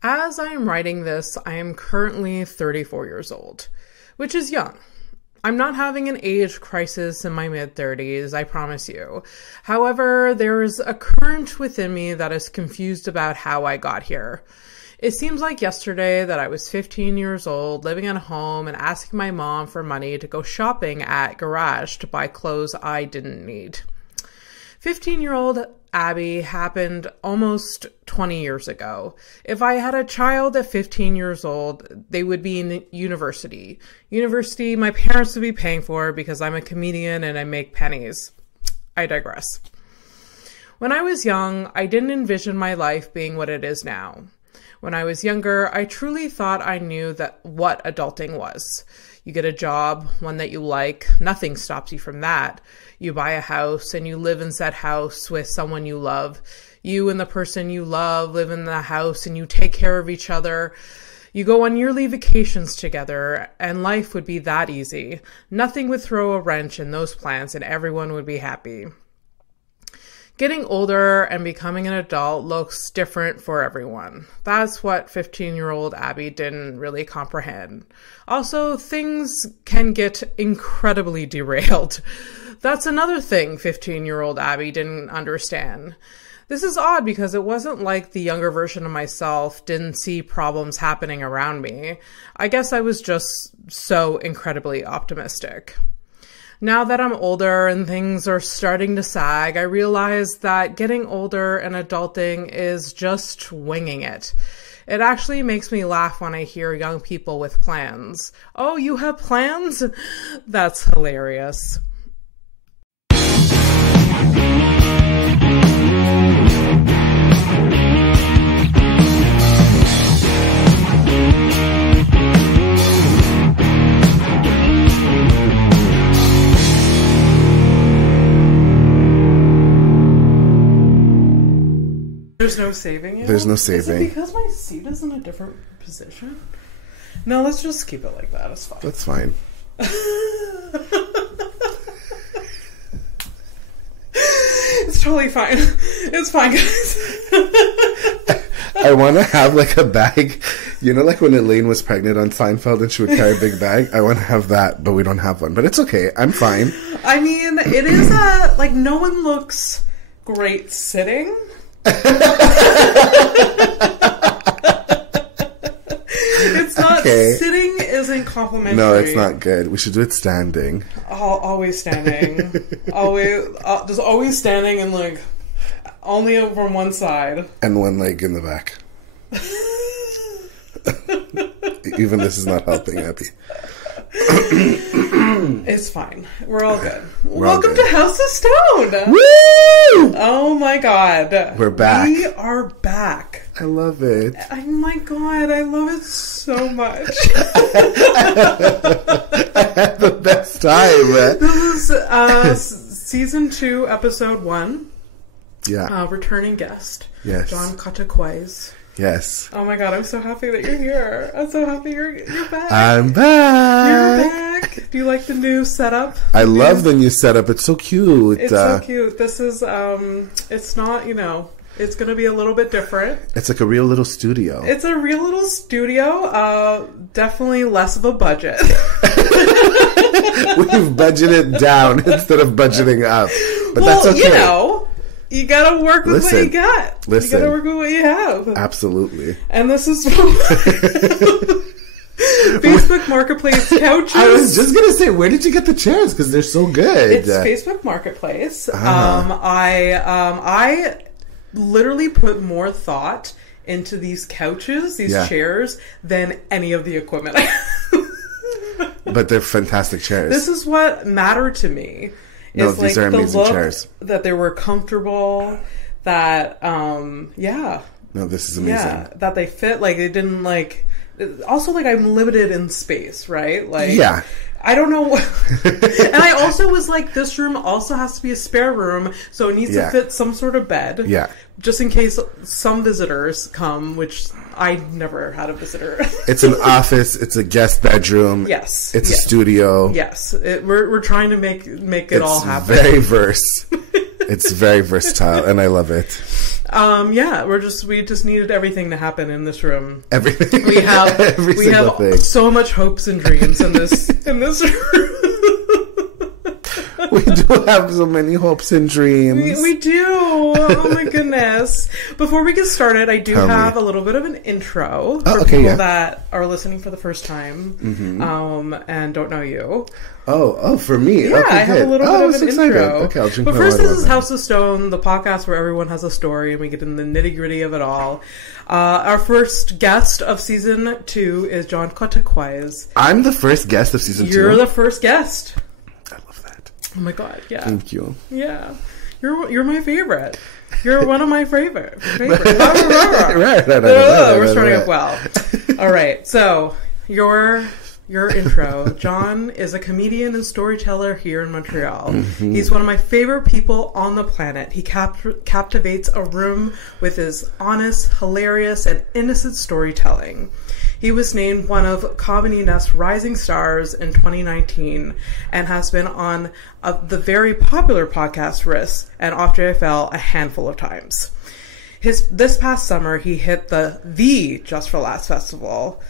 As I am writing this, I am currently 34 years old, which is young. I'm not having an age crisis in my mid-30s, I promise you. However, there is a current within me that is confused about how I got here. It seems like yesterday that I was 15 years old, living at home and asking my mom for money to go shopping at Garage to buy clothes I didn't need. 15-year-old Abby happened almost 20 years ago. If I had a child at 15 years old, they would be in university. University my parents would be paying for because I'm a comedian and I make pennies. I digress. When I was young, I didn't envision my life being what it is now. When I was younger, I truly thought I knew what adulting was. You get a job, one that you like, nothing stops you from that. You buy a house and you live in said house with someone you love. You and the person you love live in the house and you take care of each other. You go on yearly vacations together and life would be that easy. Nothing would throw a wrench in those plans and everyone would be happy. Getting older and becoming an adult looks different for everyone. That's what 15-year-old Abby didn't really comprehend. Also, things can get incredibly derailed. That's another thing 15-year-old Abby didn't understand. This is odd because it wasn't like the younger version of myself didn't see problems happening around me. I guess I was just so incredibly optimistic. Now that I'm older and things are starting to sag, I realize that getting older and adulting is just winging it. It actually makes me laugh when I hear young people with plans. Oh, you have plans? That's hilarious. There's no saving it? There's no saving. Is it because my seat is in a different position? No, let's just keep it like that. It's fine. That's fine. It's totally fine. It's fine, guys. I want to have like a bag. You know, like when Elaine was pregnant on Seinfeld and she would carry a big bag? I want to have that, but we don't have one. But it's okay. I'm fine. I mean, it is like, no one looks great sitting. It's not okay. Sitting isn't complimentary. No, it's not good. We should do it standing. Always standing. Just always standing and like only from one side and one leg in the back. Even this is not helping, Abby. It's fine. We're all good. Welcome to House of Stone. Woo! Oh my god. We're back. We are back. I love it. Oh my god, I love it so much. I had the best time. This is season 2, episode 1. Yeah. Returning guest. Yes. John Cortocois. Yes. Oh my god, I'm so happy that you're here. I'm so happy you're back. I'm back. You're back. Do you like the new setup? I love the new setup. It's so cute. It's so cute. This is, it's not, it's going to be a little bit different. It's like a real little studio. It's a real little studio. Definitely less of a budget. We've budgeted down instead of budgeting up. But that's okay. You gotta work with what you got. You gotta work with what you have. Absolutely. And this is Facebook Marketplace couches. I was just gonna say, where did you get the chairs? Because they're so good. It's Facebook Marketplace. I literally put more thought into these couches, these chairs, than any of the equipment I have. But they're fantastic chairs. This is what mattered to me. No, these are amazing chairs. That they were comfortable, that, No, this is amazing. Yeah, that they fit, like, it didn't, like... Also, like, I'm limited in space, right? Like, yeah. I don't know what... And I also was like, this room also has to be a spare room, so it needs to fit some sort of bed. Yeah. Just in case some visitors come, which I never had a visitor. It's an office. It's a guest bedroom. Yes. It's a studio. Yes. We're trying to make it all happen. Very verse. It's very versatile, and I love it. Yeah, we just needed everything to happen in this room. Everything. We have thing. so much hopes and dreams in this room. We do have so many hopes and dreams. We do. Oh my goodness. Before we get started, I do have a little bit of an intro for people that are listening for the first time and don't know you. Oh, for me. Yeah, okay, I have a little bit of an intro. Okay, I'll drink but my first, water this is House of Stone, the podcast where everyone has a story and we get in the nitty-gritty of it all. Our first guest of season 2 is John Cortocois. I'm the first guest of season 2? You're the first guest. I love that. Oh my god, yeah. Thank you. Yeah. You're my favorite. You're one of my favorite. Right. We're starting off well. All right. So, your intro. John is a comedian and storyteller here in Montreal. Mm-hmm. He's one of my favorite people on the planet. He captivates a room with his honest, hilarious, and innocent storytelling. He was named one of Comedy Nest's Rising Stars in 2019 and has been on the very popular podcast Risk and OFFJFL a handful of times. This past summer, he hit the Just for Laughs festival,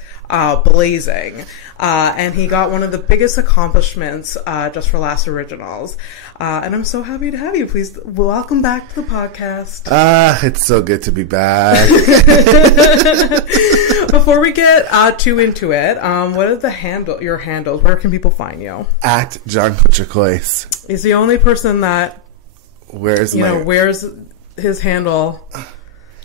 blazing, and he got one of the biggest accomplishments, Just for Laughs Originals. And I'm so happy to have you. Please welcome back to the podcast. It's so good to be back. Before we get too into it, what are your handles? Where can people find you? At John Cortocois. He's the only person that wears his handle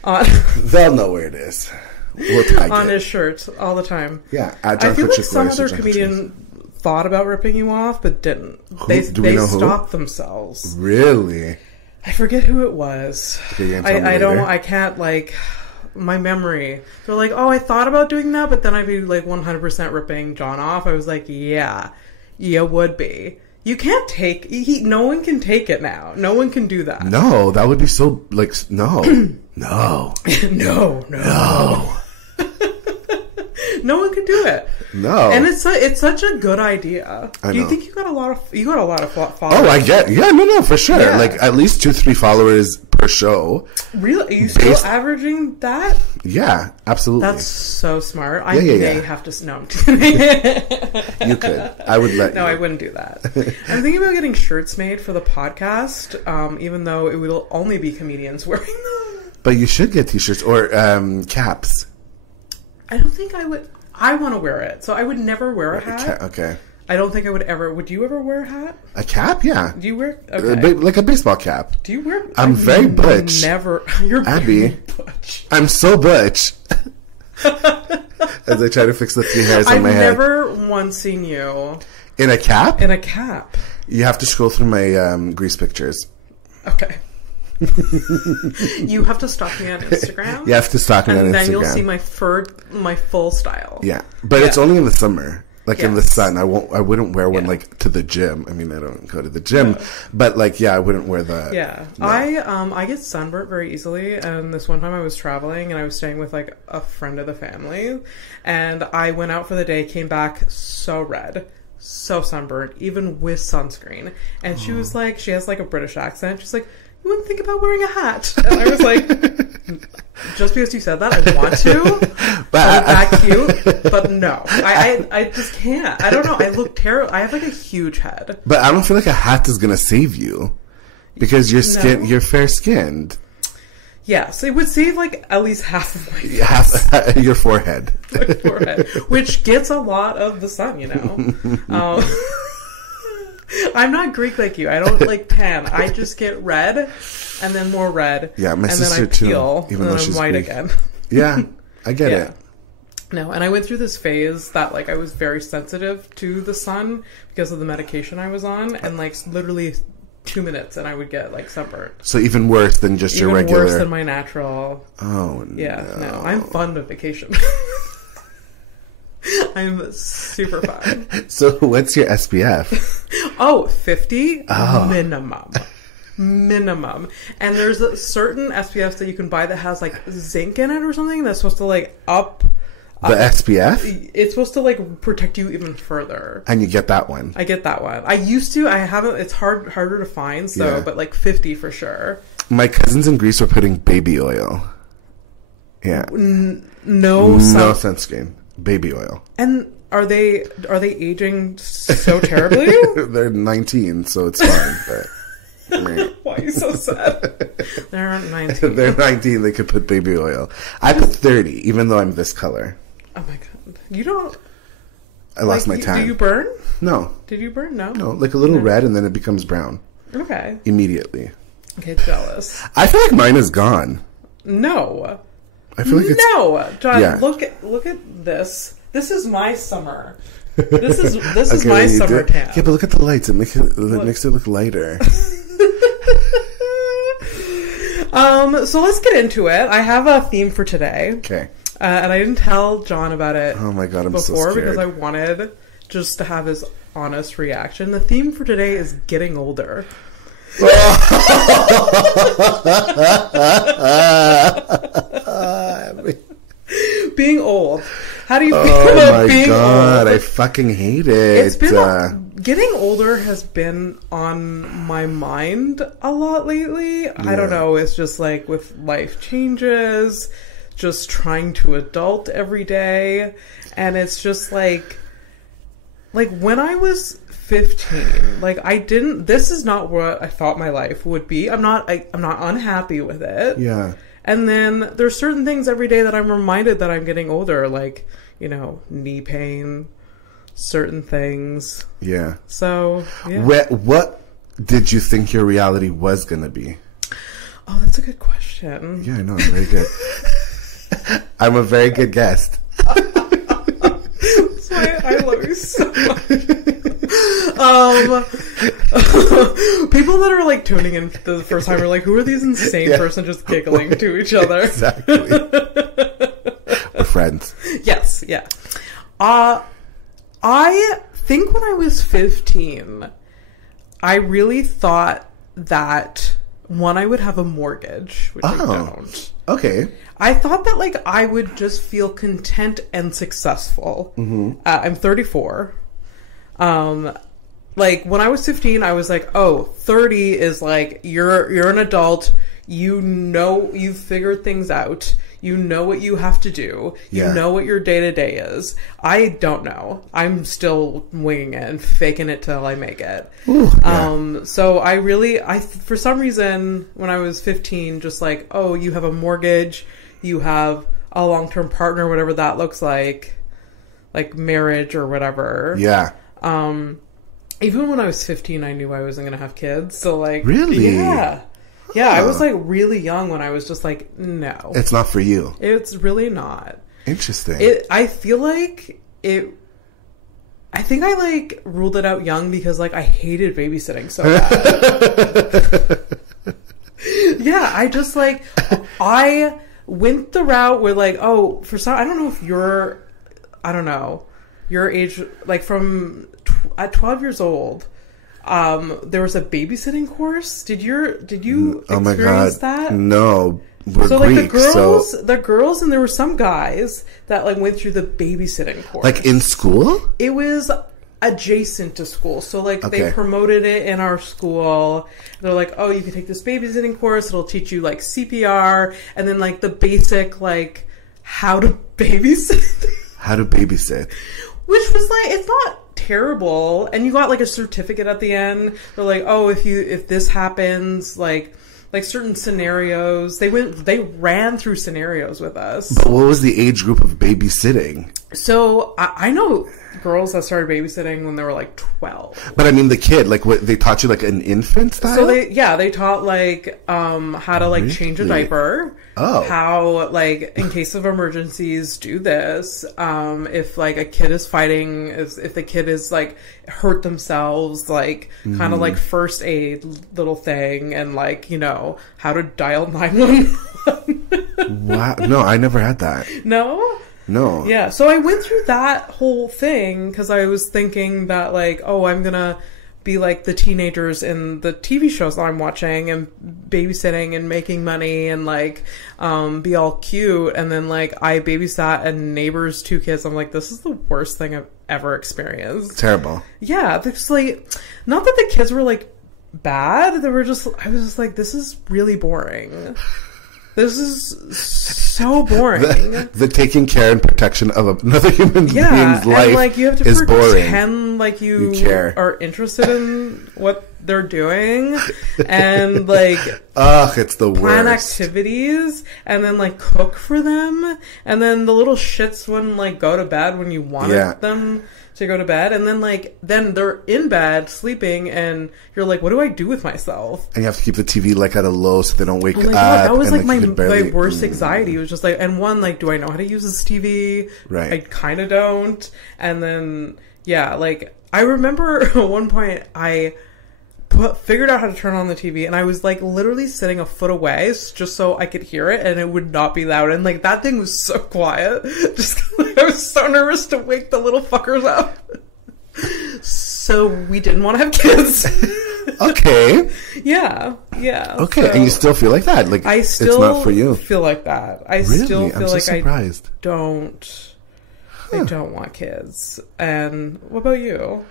on. They'll know where it is. We'll tag on his shirt all the time. Yeah, at John I feel Cortocois, like some other comedian thought about ripping you off, but didn't. They stopped themselves. Really? I forget who it was. I can't, like, my memory. They're like, oh, I thought about doing that, but then I'd be like 100% ripping John off. I was like, yeah, you would be. You can't take, no one can take it now. No one can do that. No, that would be so, like, no. No. No. No one could do it. No, and it's such a good idea. Do you think you got a lot of followers? Oh, I get. Yeah, no, for sure. Yeah. Like at least 2-3 followers per show. Really? Are you still averaging that? Yeah, absolutely. That's so smart. I may have to. No, I'm you could. I would let. No, I wouldn't do that. I'm thinking about getting shirts made for the podcast, even though it will only be comedians wearing them. But you should get t-shirts or caps. I don't think I would. I want to wear it, so I would never wear a hat. Okay. I don't think I would ever. Would you ever wear a hat? A cap? Yeah. Do you wear? Okay. Like a baseball cap. Do you wear? I'm very butch. Never. You're Abby. Very butch. I'm so butch. As I try to fix the 3 hairs on my head. I've never once seen you in a cap. In a cap. You have to scroll through my Grease pictures. Okay. You have to stalk me on Instagram. You have to stalk me on Instagram. And then you'll see my full style. Yeah. But it's only in the summer. Like in the sun. I wouldn't wear one like to the gym. I mean, I don't go to the gym. No. But like, I wouldn't wear the... Yeah. No. I get sunburnt very easily. And this one time I was traveling and I was staying with like a friend of the family. And I went out for the day, came back so red. So sunburnt, even with sunscreen. And she was like, she has like a British accent. She's like, you wouldn't think about wearing a hat. And I was like, just because you said that, I want to. But that cute. But no. I just can't. I don't know. I look terrible. I have like a huge head. But I don't feel like a hat is going to save you. Because you're fair-skinned. Yes. It would save like at least half of my face. Your forehead. My forehead. Which gets a lot of the sun, you know. I'm not Greek like you. I don't like tan. I just get red, and then more red. Yeah, my sister then I peel, too. Even though she's white Greek. Again. Yeah, I get it. No, and I went through this phase that like I was very sensitive to the sun because of the medication I was on, and like literally 2 minutes, and I would get like sunburnt. So even worse than just your regular. Worse than my natural. Oh yeah, no, I'm fond of vacation. I'm super fun. So what's your SPF? Oh, 50 minimum. And there's a certain SPFs that you can buy that has like zinc in it or something that's supposed to like up The SPF? It's supposed to like protect you even further. And you get that one. I get that one. I used to. I haven't. It's harder to find. So, but like 50 for sure. My cousins in Greece were putting baby oil. Yeah. No sunscreen. Baby oil. And are they aging so terribly? They're 19, so it's fine. But why are you so sad? They're 19. They're 19. They could put baby oil. I put 30, even though I'm this color. Oh my god! You don't. I lost my tan. Do you burn? No. Did you burn? No. No, like a little red, and then it becomes brown. Okay. Immediately. Okay, jealous. I feel like mine is gone. No. I feel like it's John. Yeah. Look at this. This is my summer. This is my summer tan. Yeah, but look at the lights. It makes it look lighter. So let's get into it. I have a theme for today. Okay. And I didn't tell John about it. Oh my god, I'm so before scared. because I wanted just to have his honest reaction. The theme for today is getting older. Being old. How do you feel about being old? Oh my god, I fucking hate it. It's been getting older has been on my mind a lot lately. Yeah. I don't know. It's just like with life changes, just trying to adult every day, and it's just like when I was 15, like I didn't. This is not what I thought my life would be. I'm not unhappy with it. Yeah. And then there's certain things every day that I'm reminded that I'm getting older, like, you know, knee pain, certain things. Yeah. So, yeah. What did you think your reality was going to be? Oh, that's a good question. Yeah, I know. I'm very good. I'm a very good guest. That's why I love you so much. People that are like tuning in the first time are like, who are these insane person just giggling to each other? Exactly. We're friends. Yes, yeah. I think when I was 15, I really thought that I would have a mortgage, which I don't. Okay. I thought that like I would just feel content and successful. Mm-hmm. I'm 34. Like when I was 15, I was like, oh, 30 is like, you're an adult. You know, you've figured things out. You know what you have to do. You know what your day to day is. I don't know. I'm still winging it and faking it till I make it. Ooh, yeah. So I for some reason, when I was 15, just like, oh, you have a mortgage, you have a long-term partner, whatever that looks like marriage or whatever. Yeah. Even when I was 15, I knew I wasn't going to have kids. So, like... Really? Yeah. Yeah, I was, like, really young when I was just like, no. It's not for you. It's really not. Interesting. I feel like it... I think I, like, ruled it out young because, like, I hated babysitting so bad. Yeah, I just, like... I went the route where, like, oh, for some... I don't know if you're... I don't know. Your age... Like, from... At 12 years old, there was a babysitting course. Did you experience that? No. We're so like Greek, the girls and there were some guys that like went through the babysitting course. Like in school? It was adjacent to school. So like they promoted it in our school. They're like, oh, you can take this babysitting course. It'll teach you like CPR and then like the basic like how to babysit. How to babysit. Which was like, it's not terrible, and you got like a certificate at the end. They're like, oh, if this happens, like certain scenarios, they ran through scenarios with us. But what was the age group of babysitting? So I know girls that started babysitting when they were like 12. But I mean the kid, like what they taught you like an infant style? So they taught like how to like change a diaper. Oh. How like in case of emergencies do this. If like a kid is fighting, if the kid is like hurt themselves, like kind of like first aid little thing, and like, you know, how to dial 911. Wow. No, I never had that. No? No. Yeah, so I went through that whole thing because I was thinking that like, oh, I'm gonna be like the teenagers in the TV shows that I'm watching and babysitting and making money and like be all cute. And then like I babysat a neighbor's 2 kids. I'm like, this is the worst thing I've ever experienced. Terrible. Yeah, there's like, not that the kids were like bad. They were just, I was just like, this is really boring. This is so boring. The taking care and protection of another human being's life and like you have to is pretend boring. like you care. Are interested in what they're doing, and like it's the plan worst. activities, and then like cook for them, and then the little shits wouldn't like go to bed when you wanted them to go to bed, and then they're in bed sleeping, and you're like, what do I do with myself? And you have to keep the TV like at a low so they don't wake up. That was like my barely, worst anxiety. It was just like, and one, like, do I know how to use this TV? Right. I kind of don't. And then like I remember at one point I figured out how to turn on the TV, and I was like literally sitting a foot away just so I could hear it and it would not be loud, and like that thing was so quiet just like, I was so nervous to wake the little fuckers up. So we didn't want to have kids. Okay. Yeah. Okay, so and you still feel like that? Like I still it's not for you. Feel like that. I Really? still feel I'm so like surprised. I don't want kids. And what about you?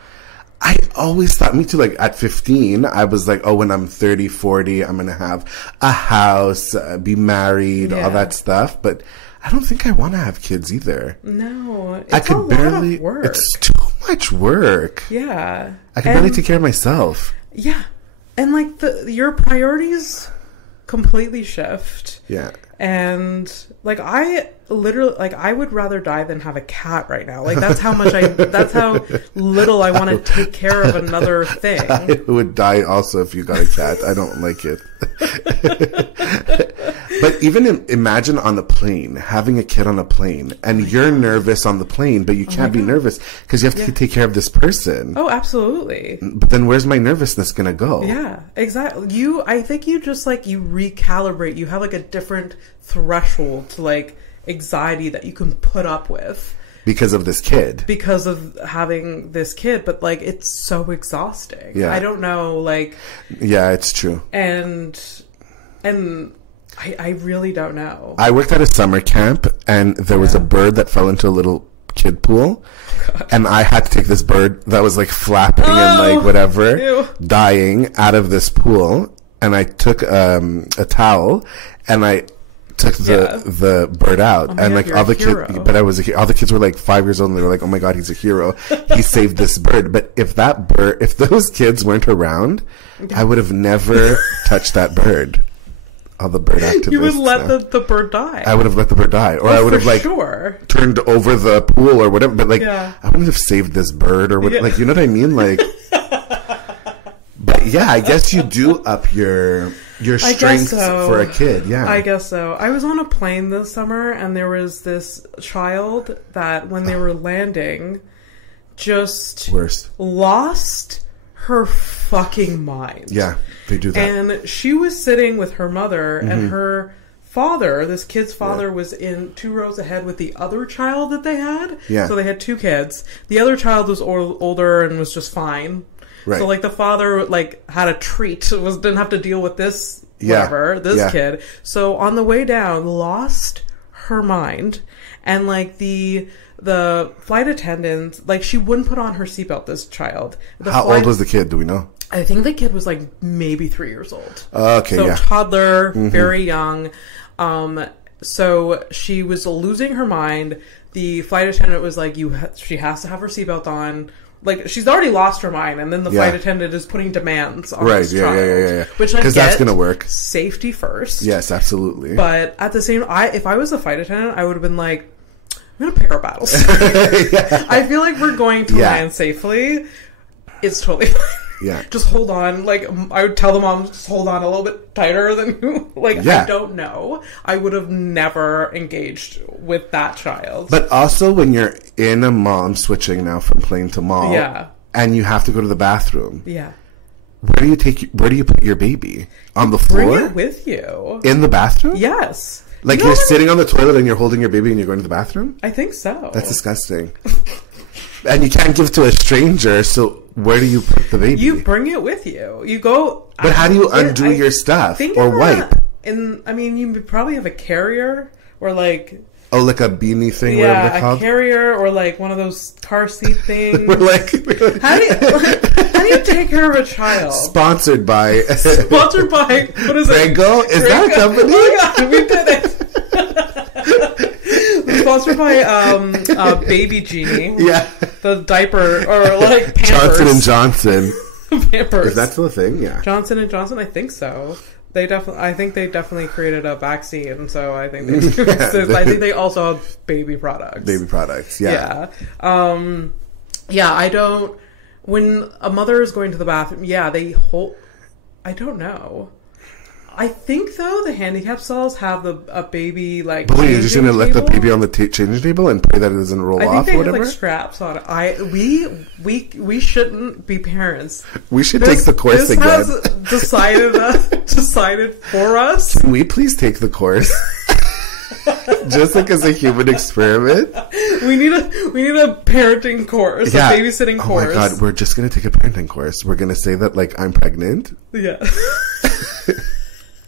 I always thought, me too, like at 15, I was like, oh, when I'm 30, 40, I'm going to have a house, be married, all that stuff. But I don't think I want to have kids either. No, it's I could lot of work. It's too much work. Yeah. I can barely take care of myself. Yeah. And like your priorities completely shift. Yeah. And like I literally, like I would rather die than have a cat right now. Like that's how how little I want to take care of another thing. I would die also if you got a cat. I don't like it. But even imagine on the plane, having a kid on a plane, and you're nervous on the plane, but you can't be nervous because you have to take care of this person. Oh, absolutely. But then where's my nervousness going to go? Yeah, exactly. I think you just like, you recalibrate. You have like a different threshold to like anxiety that you can put up with. Because of this kid. Because of having this kid, but like it's so exhausting. Yeah. I don't know, like. Yeah, it's true. And I really don't know. I worked at a summer camp, and there was a bird that fell into a little kid pool. God. And I had to take this bird that was like flapping and like whatever, dying out of this pool. And I took a towel and I took the bird out. Oh and God, like all the kids, but all the kids were like 5 years old, and they were like, oh my God, he's a hero. He saved this bird. But if those kids weren't around, I would have never touched that bird. All the bird activists. You would let the bird die. I would have let the bird die. Or I would have like turned over the pool or whatever. But like, I wouldn't have saved this bird or what, like, you know what I mean? Like, but yeah, I guess you do up your strength for a kid. Yeah. I guess so. I was on a plane this summer, and there was this child that when they were landing just lost her fucking mind. Yeah, they do that. And she was sitting with her mother, and her father, this kid's father, was in 2 rows ahead with the other child that they had. Yeah. So they had 2 kids. The other child was older and was just fine. Right. So like the father like had a treat, didn't have to deal with this kid. So on the way down, lost her mind, and like the flight attendant, like she wouldn't put on her seatbelt. This child. How old was the kid? Do we know? I think the kid was like maybe 3 years old. Okay, so toddler, very young. So she was losing her mind. The flight attendant was like, she has to have her seatbelt on. Like, she's already lost her mind, and then the flight attendant is putting demands on this child. Yeah. Which I get. Because that's going to work. Safety first. Yes, absolutely. But at the same time, if I was a flight attendant, I would have been like, I'm going to pick our battles. I feel like we're going to land safely. It's totally fine. Yeah. Just hold on. Like, I would tell the mom, just hold on a little bit tighter than you. Like, I don't know. I would have never engaged with that child. But also when you're in a mall, I'm switching now from plane to mall. Yeah. And you have to go to the bathroom. Yeah. Where do you put your baby? On the floor? Bring it with you. In the bathroom? Yes. Like you're sitting on the toilet and you're holding your baby and you're going to the bathroom? I think so. That's disgusting. And you can't give to a stranger, so Where do you put the baby? You bring it with you. You go. But how do you undo your stuff or wipe? And I mean, you probably have a carrier or like. Oh, like a beanie thing, whatever they're called? A carrier or like one of those car seat things. How do you take care of a child? Sponsored by what is it? Wrinkles? Is that a company? Oh my god, we did it. Sponsored by Baby Genie. Yeah. The diaper or like Pampers. Johnson & Johnson. Pampers. Is that still a thing? Yeah. Johnson & Johnson, I think so. I think they definitely created a vaccine, so I think I think they also have baby products. Baby products, yeah. Yeah. I don't. When a mother is going to the bathroom, they hold. I don't know. I think though the handicap stalls have a baby like. But you're just gonna let the baby on the changing table and pray that it doesn't roll off or whatever. Have, like, straps on it. We shouldn't be parents. We should take the course again. This has decided for us. Can we please take the course? Just like as a human experiment. We need a parenting course, a babysitting course. Oh my god, we're just gonna take a parenting course. We're gonna say that like I'm pregnant. Yeah.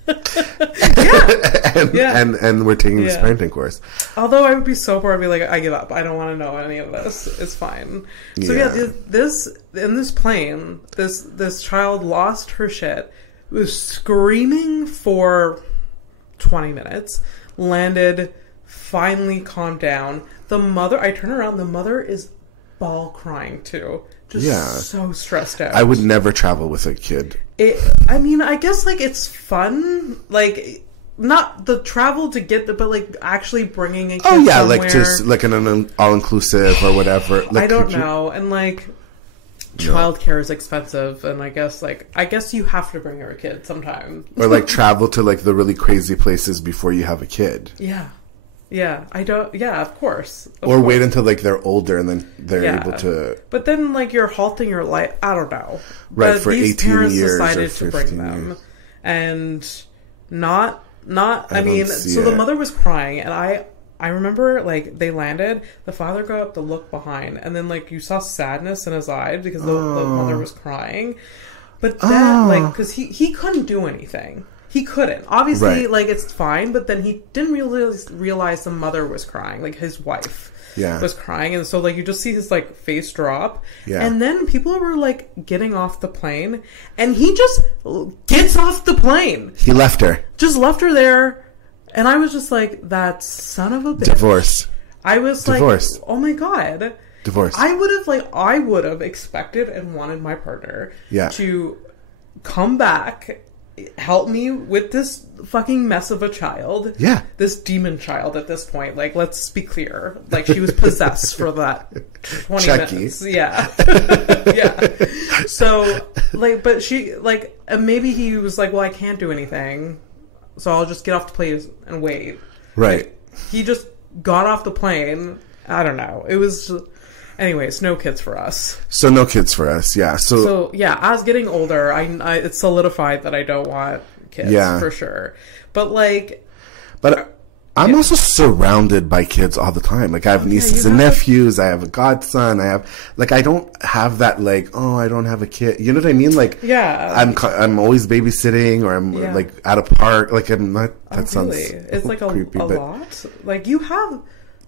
And we're taking this parenting course. Although I would be so bored, I'd be like, I give up. I don't want to know any of this. It's fine. So this in this plane, this child lost her shit, was screaming for 20 minutes, landed, finally calmed down. The mother, I turn around, the mother is bawl crying too. Just so stressed out. I would never travel with a kid. I mean, I guess, like, it's fun. Like, not the travel to get but, like, actually bringing a kid somewhere. Like, just, like, an all-inclusive or whatever. Like, I don't know. And, like, childcare is expensive. And I guess you have to bring your kid sometime. Or, like, travel to, like, the really crazy places before you have a kid. Yeah. Yeah, of course. Wait until, like, they're older and then they're able to... But then, like, you're halting your life. I don't know. Right, but for 18 years parents decided to bring them. And not I mean, so the mother was crying, and I remember, like, they landed, the father got up to look behind, and then, like, you saw sadness in his eyes because the mother was crying. But then, like, because he couldn't do anything. He couldn't. Obviously, like, it's fine, but then he didn't realize the mother was crying, like, his wife was crying, and so, like, you just see his, like, face drop, and then people were, like, getting off the plane, and he just gets off the plane. He left her. Just left her there, and I was just like, that son of a bitch. Divorce. I was Divorce. Like, oh my god. Divorce. I would have expected and wanted my partner to come back, help me with this fucking mess of a child. Yeah. This demon child at this point. Like, let's be clear. Like, she was possessed for that 20 minutes. Yeah. Yeah. So, like, but she, like, and maybe he was like, well, I can't do anything, so I'll just get off the plane and wait. Right. Like, he just got off the plane. I don't know. It was... Anyways, no kids for us. So no kids for us, yeah. So yeah, as getting older, I it's solidified that I don't want kids for sure. But like, I'm also surrounded by kids all the time. Like, I have nieces and nephews. I have a godson. I don't have that, like, oh, I don't have a kid. You know what I mean? Like, I'm always babysitting, or I'm like at a park. Like, I'm not. That sounds it's like creepy, a lot. Like, you have.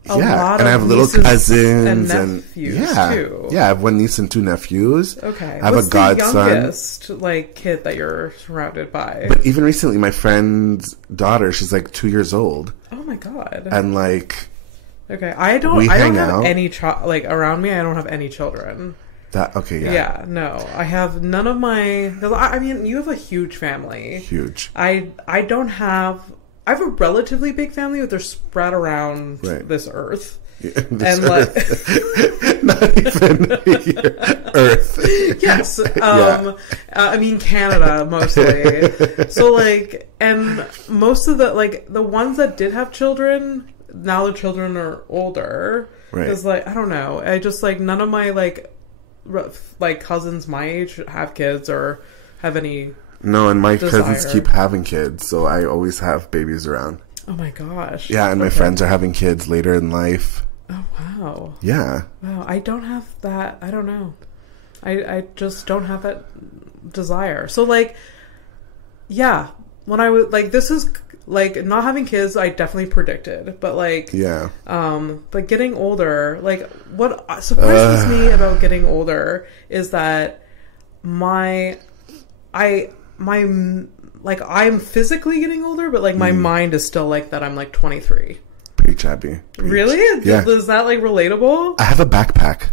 And I have little cousins and nephews too. Yeah, I have one niece and two nephews. Okay, I have a godson. The youngest, like, kid that you're surrounded by? But even recently, my friend's daughter, she's like 2 years old. Oh my god! And like, okay, I don't have any like around me. I don't have any children. Yeah, no, I have none of my. Cause I mean, you have a huge family. Huge. I don't have. I have a relatively big family, but they're spread around this earth. Yeah, not even Earth. Yes. I mean, Canada, mostly. So, like, and most of the ones that did have children, now the children are older. Right. Because, like, I don't know. I just, like, none of my, like cousins my age have kids or have any... No, and my cousins keep having kids, so I always have babies around. Oh my gosh. Yeah, and my friends are having kids later in life. Oh, wow. Yeah. Wow, I don't have that. I don't know. I just don't have that desire. So, like, yeah, when I was, like, this is, like, not having kids, I definitely predicted. But, like, yeah. But getting older, like, what surprises me about getting older is that I'm physically getting older, but, like, my mind is still like that I'm, like, 23. Preach, Abby. Preach. Really? Yeah. Is that, like, relatable? I have a backpack.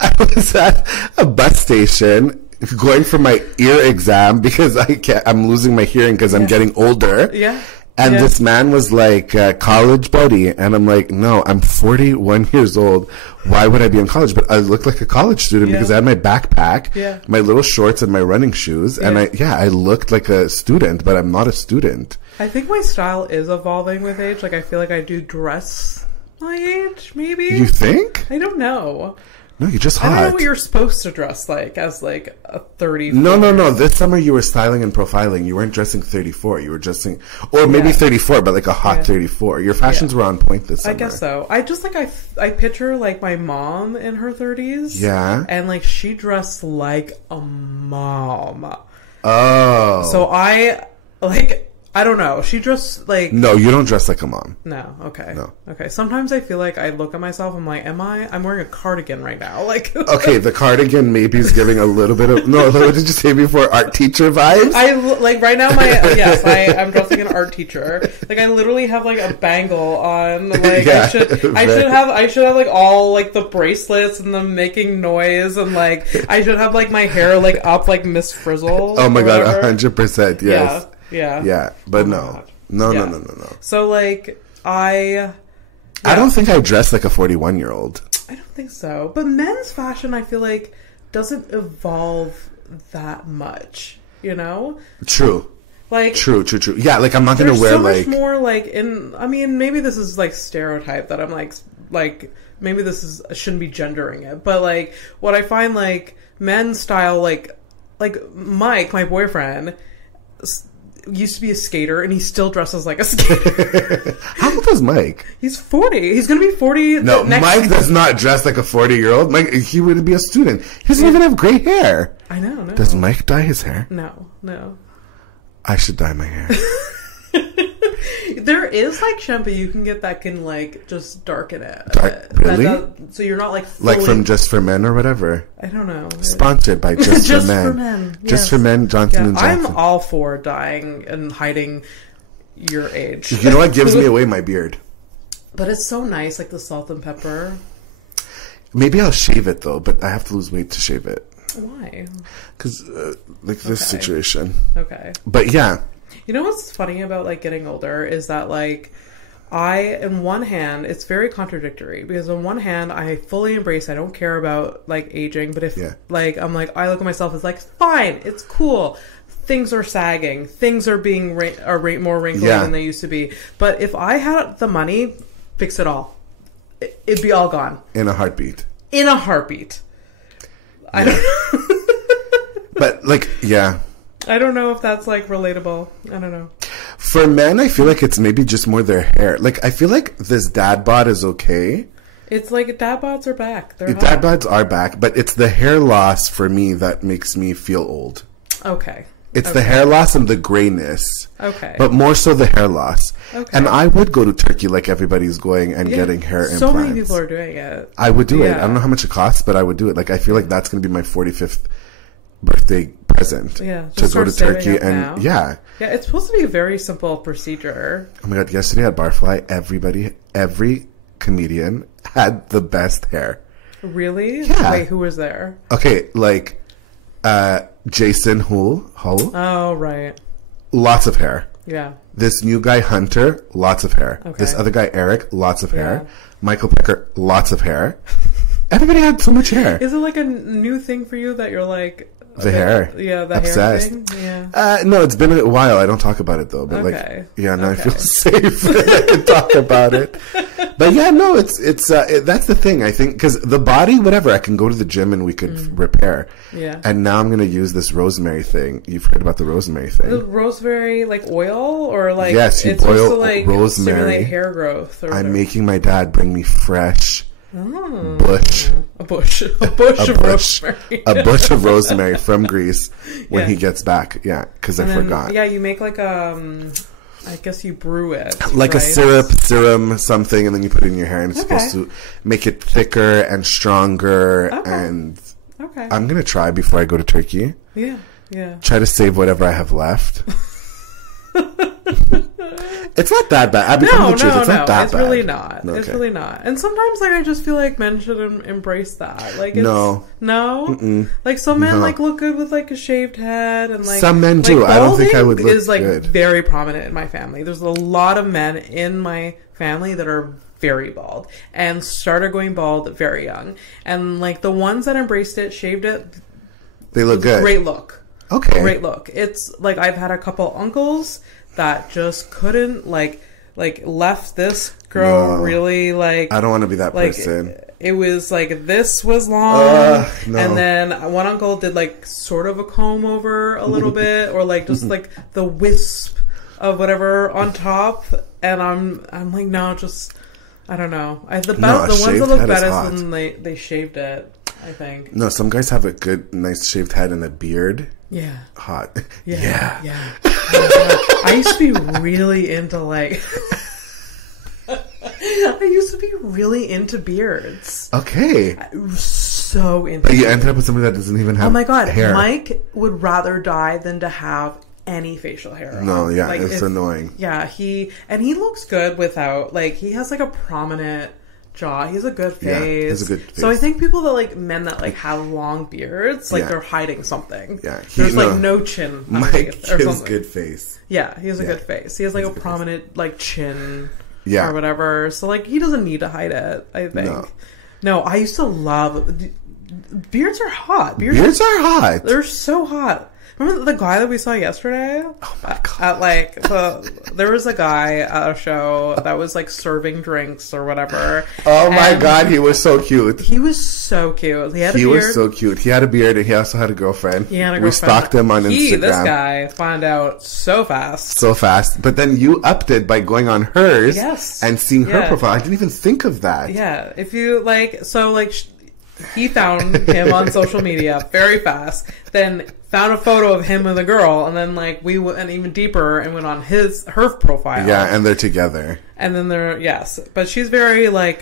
I was at a bus station going for my ear exam because I'm losing my hearing because I'm getting older. Yeah. And this man was like, college buddy. And I'm like, no, I'm 41 years old. Why would I be in college? But I look like a college student because I had my backpack, my little shorts and my running shoes. And I looked like a student, but I'm not a student. I think my style is evolving with age. Like, I feel like I do dress my age, maybe. You think? I don't know. No, you're just hot. I don't know what you're supposed to dress like as, like, a 34. No. This summer you were styling and profiling. You weren't dressing 34. You were dressing, or maybe 34, but like a hot 34. Your fashions were on point this summer. I guess so. I just, like, I picture, like, my mom in her 30s. Yeah. And, like, she dressed like a mom. Oh. So I don't know. She dressed like... No, you don't dress like a mom. No. Okay. No. Okay. Sometimes I feel like I look at myself, I'm like, I'm wearing a cardigan right now. Like... Okay, the cardigan maybe is giving a little bit of... No, what did you say before? Art teacher vibes? Like, right now, I'm dressing an art teacher. Like, I literally have, like, a bangle on. Like, I should have, like, all, like, the bracelets and the making noise. And, like, I should have, like, my hair, like, up like Miss Frizzle. Oh, my God, 100%, yes. Yeah, but no. No. So, like, I don't think I dress like a 41-year-old. I don't think so. But men's fashion, I feel like, doesn't evolve that much, you know? True. Like, true. Yeah, like, I'm not going to wear, like... There's so much more, like, I mean, maybe this is, like, stereotype that I'm, like, maybe I shouldn't be gendering it. But, like, what I find, like, men's style, like Mike, my boyfriend... used to be a skater, and he still dresses like a skater. How old is Mike? He's 40. He's going to be 40 No, Mike does not dress like a 40-year-old. Mike, he would be a student. He doesn't even have gray hair. I know, no. Does Mike dye his hair? No. I should dye my hair. There is, like, shampoo you can get that can, like, just darken it. Really? So you're not, like, fully... Like from Just for Men or whatever? I don't know. Sponsored by Just, Just for Men. For Men. Yes. Just for Men, Johnson & Johnson. I'm all for dyeing and hiding your age. You know what gives me away? My beard. But it's so nice, like the salt and pepper. Maybe I'll shave it, though, but I have to lose weight to shave it. Why? Because, like, this situation. Okay. But, yeah. You know what's funny about, like, getting older is that, like, in one hand, it's very contradictory because on one hand, I fully embrace, I don't care about, like, aging, but if, like, I'm like, I look at myself as, like, fine, it's cool. Things are sagging. Things are being more wrinkly than they used to be. But if I had the money, fix it all. It'd be all gone. In a heartbeat. I don't know. But, like, yeah. I don't know if that's, like, relatable. I don't know. For men, I feel like it's maybe just more their hair. Like, I feel like this dad bod is okay. It's like dad bods are back. Dad bods are back, but it's the hair loss for me that makes me feel old. Okay. It's the hair loss and the grayness. Okay. But more so the hair loss. Okay. And I would go to Turkey like everybody's going and getting hair implants. So many people are doing it. I would do it. I don't know how much it costs, but I would do it. Like, I feel like that's going to be my 45th birthday present. To go to Turkey and yeah, it's supposed to be a very simple procedure. Oh my God, yesterday at Barfly, every comedian had the best hair. Really? Yeah. Wait, who was there? Okay, like Jason Hull. Oh, right. Lots of hair. Yeah. This new guy Hunter, lots of hair. Okay. This other guy Eric, lots of hair. Michael Pecker, lots of hair. Everybody had so much hair. Is it like a new thing for you that you're like... The hair. Yeah, the obsessed. hair thing. Yeah. No, it's been a while. I don't talk about it though. But now I feel safe. I can talk about it. But yeah, no, it's that's the thing. I think because the body, whatever, I can go to the gym and we could repair. Yeah. And now I'm gonna use this rosemary thing. You've heard about the rosemary thing? The rosemary, like oil, or like yes, you it's boil supposed to, like, rosemary. Stimulate hair growth. I'm making my dad bring me fresh bush A bush of rosemary. A bush of rosemary from Greece when he gets back. Yeah, because I forgot. Yeah, you make like I guess you brew it. Like a serum, something, and then you put it in your hair, and it's supposed to make it thicker and stronger. And I'm going to try before I go to Turkey. Yeah. Try to save whatever I have left. It's not that bad. It's not that bad. It's really not. Okay. It's really not. And sometimes, like, I just feel like men should embrace that. Like, it's, no. Mm-mm. Like, some men like look good with like a shaved head, and like some men do. I don't think I would look is like good. Very prominent in my family. There's a lot of men in my family that are very bald and started going bald very young. And like the ones that embraced it, shaved it, they look good. Great look. Okay. Great look. It's like I've had a couple uncles that just couldn't like left this girl really like. I don't want to be that person. It was like this was long, and then one uncle did like sort of a comb over a little bit, or like just like the wisp of whatever on top, and I'm like no, just I don't know. The ones that look better than they shaved it. I think. No, some guys have a good, nice shaved head and a beard. Yeah. Hot. Yeah. I used to be really into like. I used to be really into beards. Okay. So into. But you ended up with somebody that doesn't even have. Oh my god, hair. Mike would rather die than to have any facial hair. No, yeah, like, it's annoying. Yeah, he looks good without like he has like a prominent jaw. He has a good face. Yeah, he has a good face. So I think people that like men that like have long beards, like they're hiding something. Yeah, there's like no chin. Mike has a good face. Yeah, he has a good face. He has like a prominent like chin. Yeah. Or whatever. So like he doesn't need to hide it. I think. No, I used to love beards are hot. Beards are hot. They're so hot. Remember the guy that we saw yesterday? Oh my god! There was a guy at a show that was like serving drinks or whatever. Oh my god, he was so cute. He was so cute. He was so cute. He had a beard and he also had a girlfriend. We stalked him on Instagram. This guy found out so fast. But then you upped it by going on hers and seeing her profile. I didn't even think of that. Yeah, if you he found him on social media very fast. Then found a photo of him with a girl, and then like we went even deeper and went on her profile. Yeah, and they're together. And then but she's very like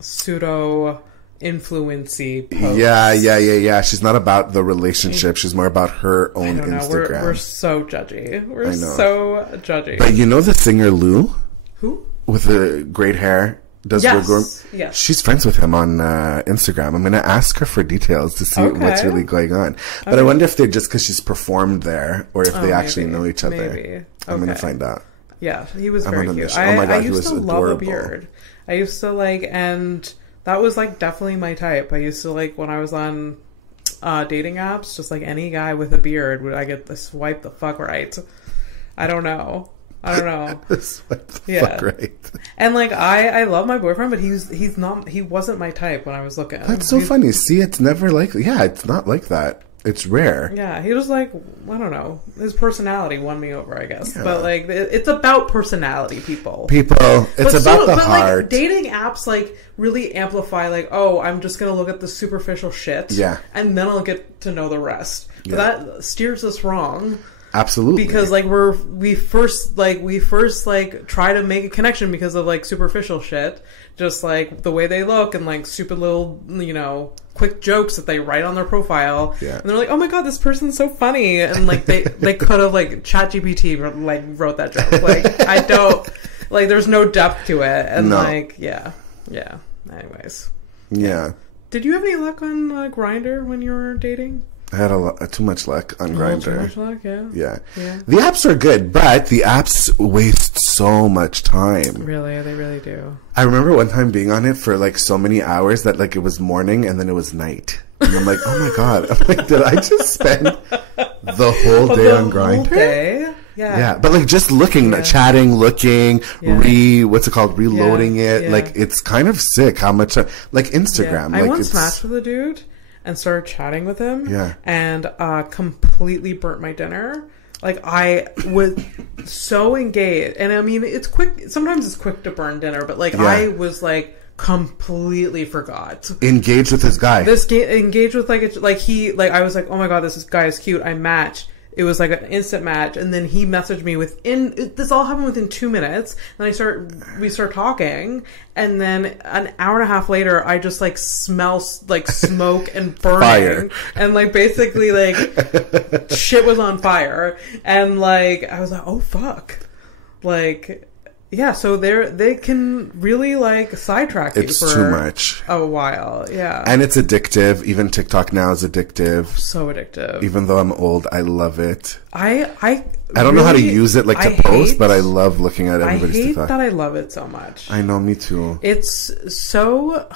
pseudo influency posts. Yeah. She's not about the relationship. She's more about her own Instagram. We're so judgy. We're so judgy. But you know the singer Lou? Who? With the great hair. Yes. She's friends with him on Instagram. I'm going to ask her for details to see what's really going on. But I wonder if they're just because she's performed there or if they actually know each other. Maybe. I'm going to find out. Yeah, he was very cute. I used to love a beard. I used to and that was like definitely my type. I used to like when I was on dating apps, just like any guy with a beard, would I get to swipe the fuck right? I don't know. Fuck right. And like I love my boyfriend, but he wasn't my type when I was looking. That's so funny. See, it's never like it's not like that. It's rare. Yeah, he was like, I don't know. His personality won me over, I guess. Yeah. But like, it's about personality, people. It's about the heart. Like, dating apps like really amplify like, oh, I'm just gonna look at the superficial shit. Yeah. And then I'll get to know the rest. But that steers us wrong. Absolutely. Because like we first try to make a connection because of like superficial shit, just like the way they look and like stupid little quick jokes that they write on their profile. Yeah. And they're like, oh my god, this person's so funny, and like they could have like ChatGPT like wrote that joke. Like I don't like there's no depth to it, and yeah. Anyways. Yeah. Did you have any luck on Grindr when you were dating? I had too much luck on Grindr. Too much luck, yeah. The apps are good, but the apps waste so much time. Really, they really do. I remember one time being on it for like so many hours that like it was morning and then it was night. And I'm like, oh my god. I'm like, did I just spend the whole day on Grindr? Yeah. But like just looking, chatting, looking, reloading it. Yeah. Like it's kind of sick how much, like Instagram. Yeah. I like, once matched with a dude and started chatting with him. Yeah. And completely burnt my dinner. Like I was so engaged. And I mean, it's quick. Sometimes it's quick to burn dinner, but like I was like completely forgot. Engaged with this guy. Engaged with I was like, oh my god, this guy is cute. I matched. It was like an instant match, and then he messaged me this all happened within 2 minutes. Then we start talking, and then an hour and a half later, I just like smell like smoke and burning, fire. And like basically like shit was on fire, and like I was like, oh fuck, like. Yeah, so they can really like sidetrack you for too much. A while, yeah. And it's addictive. Even TikTok now is addictive. So addictive. Even though I'm old, I love it. I don't know how to use it to post, but I love looking at everybody's TikTok. I hate that I love it so much. I know, me too. It's so...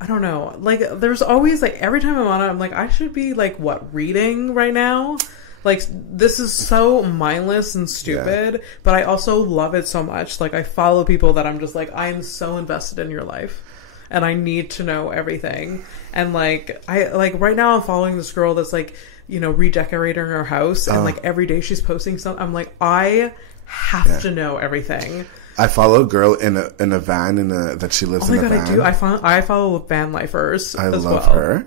I don't know. Like, there's always, like, every time I'm on it, I'm like, I should be, like, reading right now? Like, this is so mindless and stupid, but I also love it so much. Like, I follow people that I'm just like, I'm so invested in your life, and I need to know everything. And, like, right now I'm following this girl that's, like, you know, redecorating her house, and, like, every day she's posting something. I'm like, I have to know everything. I follow a girl in a van that she lives in a van. Oh my god, I follow van lifers I love her.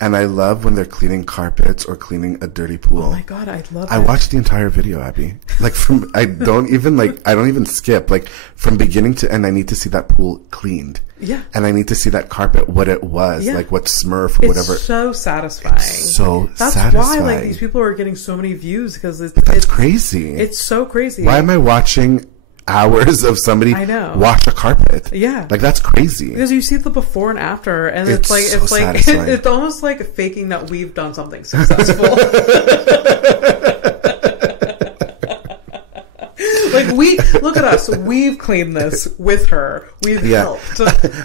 And I love when they're cleaning carpets or cleaning a dirty pool. Oh my god, I love it. I watched the entire video, Abby. Like I don't even skip. Like from beginning to end, I need to see that pool cleaned. Yeah. And I need to see that carpet, what it was, like what Smurf or whatever. It's so satisfying. That's why like these people are getting so many views because that's crazy. It's so crazy. Why am I watching hours of somebody wash a carpet? Yeah, like that's crazy because you see the before and after, and it's almost like faking that we've done something successful. Like look at us, we've cleaned this with her, we've helped.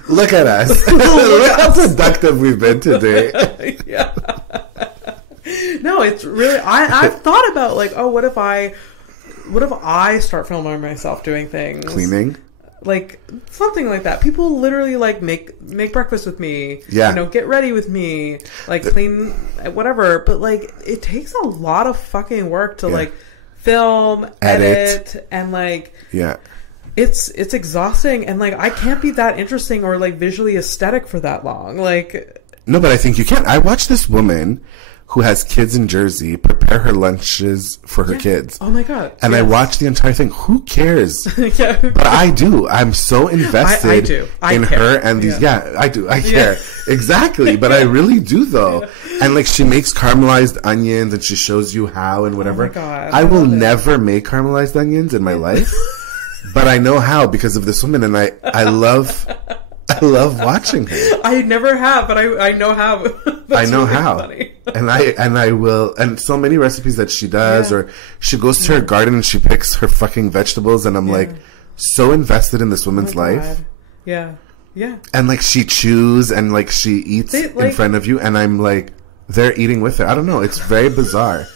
Look at us. Look how productive we've been today. Yeah. No, it's really I've thought about like, oh, what if I start filming myself doing things? Cleaning? Like, something like that. People literally, like, make breakfast with me. Yeah. You know, get ready with me. Like, clean, whatever. But, like, it takes a lot of fucking work to, like, film, edit, and, like... Yeah. It's exhausting, and, like, I can't be that interesting or, like, visually aesthetic for that long. Like... No, but I think you can. I watched this woman who has kids in Jersey prepare her lunches for her kids. Oh my god. And I watched the entire thing. Who cares? Yeah. But I do. I'm so invested in her and these. Yeah, I do. I care. Exactly. But I really do though. Yeah. And like she makes caramelized onions and she shows you how and whatever. Oh my god. I will never make caramelized onions in my life. But I know how because of this woman, and I love watching her. I never have, but I know how. I know really how. Funny. and I will, and so many recipes that she does, or she goes to her garden and she picks her fucking vegetables, and I'm like so invested in this woman's life. Yeah. Yeah. And like she chews and like she eats in front of you, and I'm like, they're eating with her. I don't know. It's very bizarre.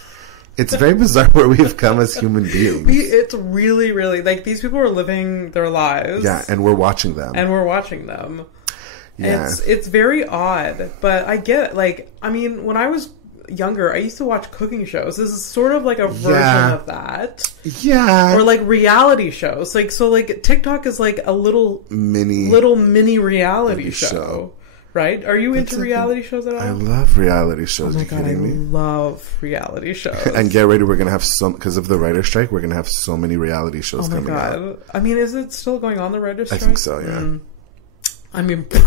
It's very bizarre where we've come as human beings. It's really, really... Like, these people are living their lives. Yeah, and we're watching them. Yeah. It's very odd, but I get it. Like, I mean, when I was younger, I used to watch cooking shows. This is sort of like a version of that. Yeah. Or like reality shows. Like, so like TikTok is like a little mini reality show. Right? Are you into reality shows at all? I love reality shows. Oh my god, I love reality shows. And get ready, we're going to have some, because of the writer's strike, we're going to have so many reality shows coming out. Oh my god. I mean, is it still going on, the writer's strike? I think so, yeah. I mean, bring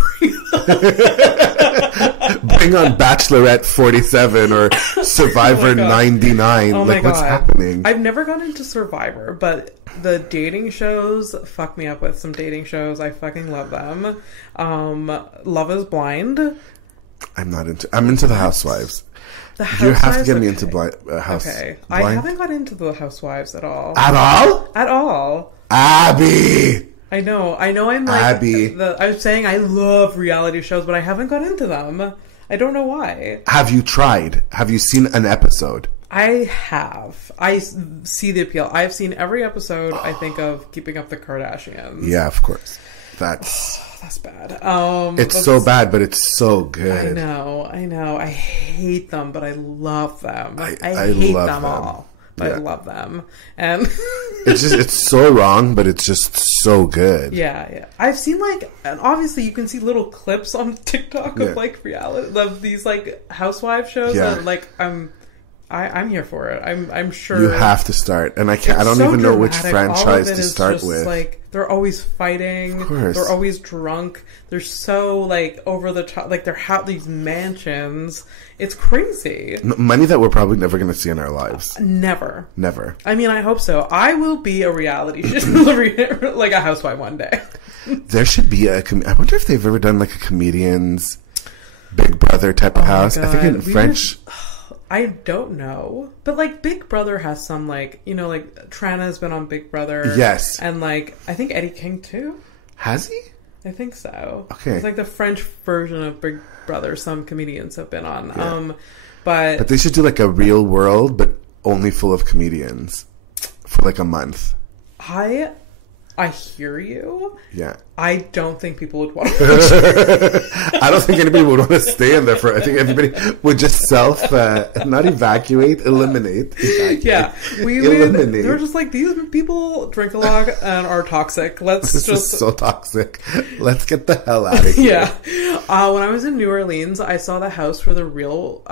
on Bachelorette 47 or Survivor 99. Oh like, what's happening? I've never gone into Survivor, but the dating shows fuck me up with some dating shows. I fucking love them. Love is Blind. I'm into the Housewives. You have to get me into House. Okay. Blind. I haven't got into the Housewives at all. At all? At all. Abby! I know. I'm like Abby. I'm saying I love reality shows, but I haven't got into them. I don't know why. Have you tried? Have you seen an episode? I have. I see the appeal. I've seen every episode, I think, of Keeping Up the Kardashians. Yeah, of course. That's bad. It's so bad, but it's so good. I know. I hate them, but I love them. I hate love them all. But I love them. And it's so wrong, but it's just so good. Yeah. I've seen like, and obviously you can see little clips on TikTok of like reality of these like housewife shows, and like I'm here for it. I'm sure you have to start, and I don't even know which franchise to start with. Like they're always fighting. Of course. They're always drunk. They're so like over the top. Like they're these mansions. It's crazy. Money that we're probably never going to see in our lives. Never. I mean, I hope so. I will be a reality show, like a housewife one day. There should be I wonder if they've ever done like a comedian's Big Brother type of house. I think in French. I don't know. But, like, Big Brother has some, like, you know, like, Trana's been on Big Brother. Yes. And, like, I think Eddie King, too. Has he? I think so. Okay. It's, like, the French version of Big Brother some comedians have been on. Yeah. But they should do, like, a Real World, but only full of comedians for, like, a month. I hear you. Yeah. I don't think people would want to watch it. I don't think anybody would want to stay in there I think everybody would just not evacuate, eliminate. Yeah. Eliminate. They're just like, these people drink a lot and are toxic. This is so toxic. Let's get the hell out of here. Yeah. When I was in New Orleans, I saw the house where the real...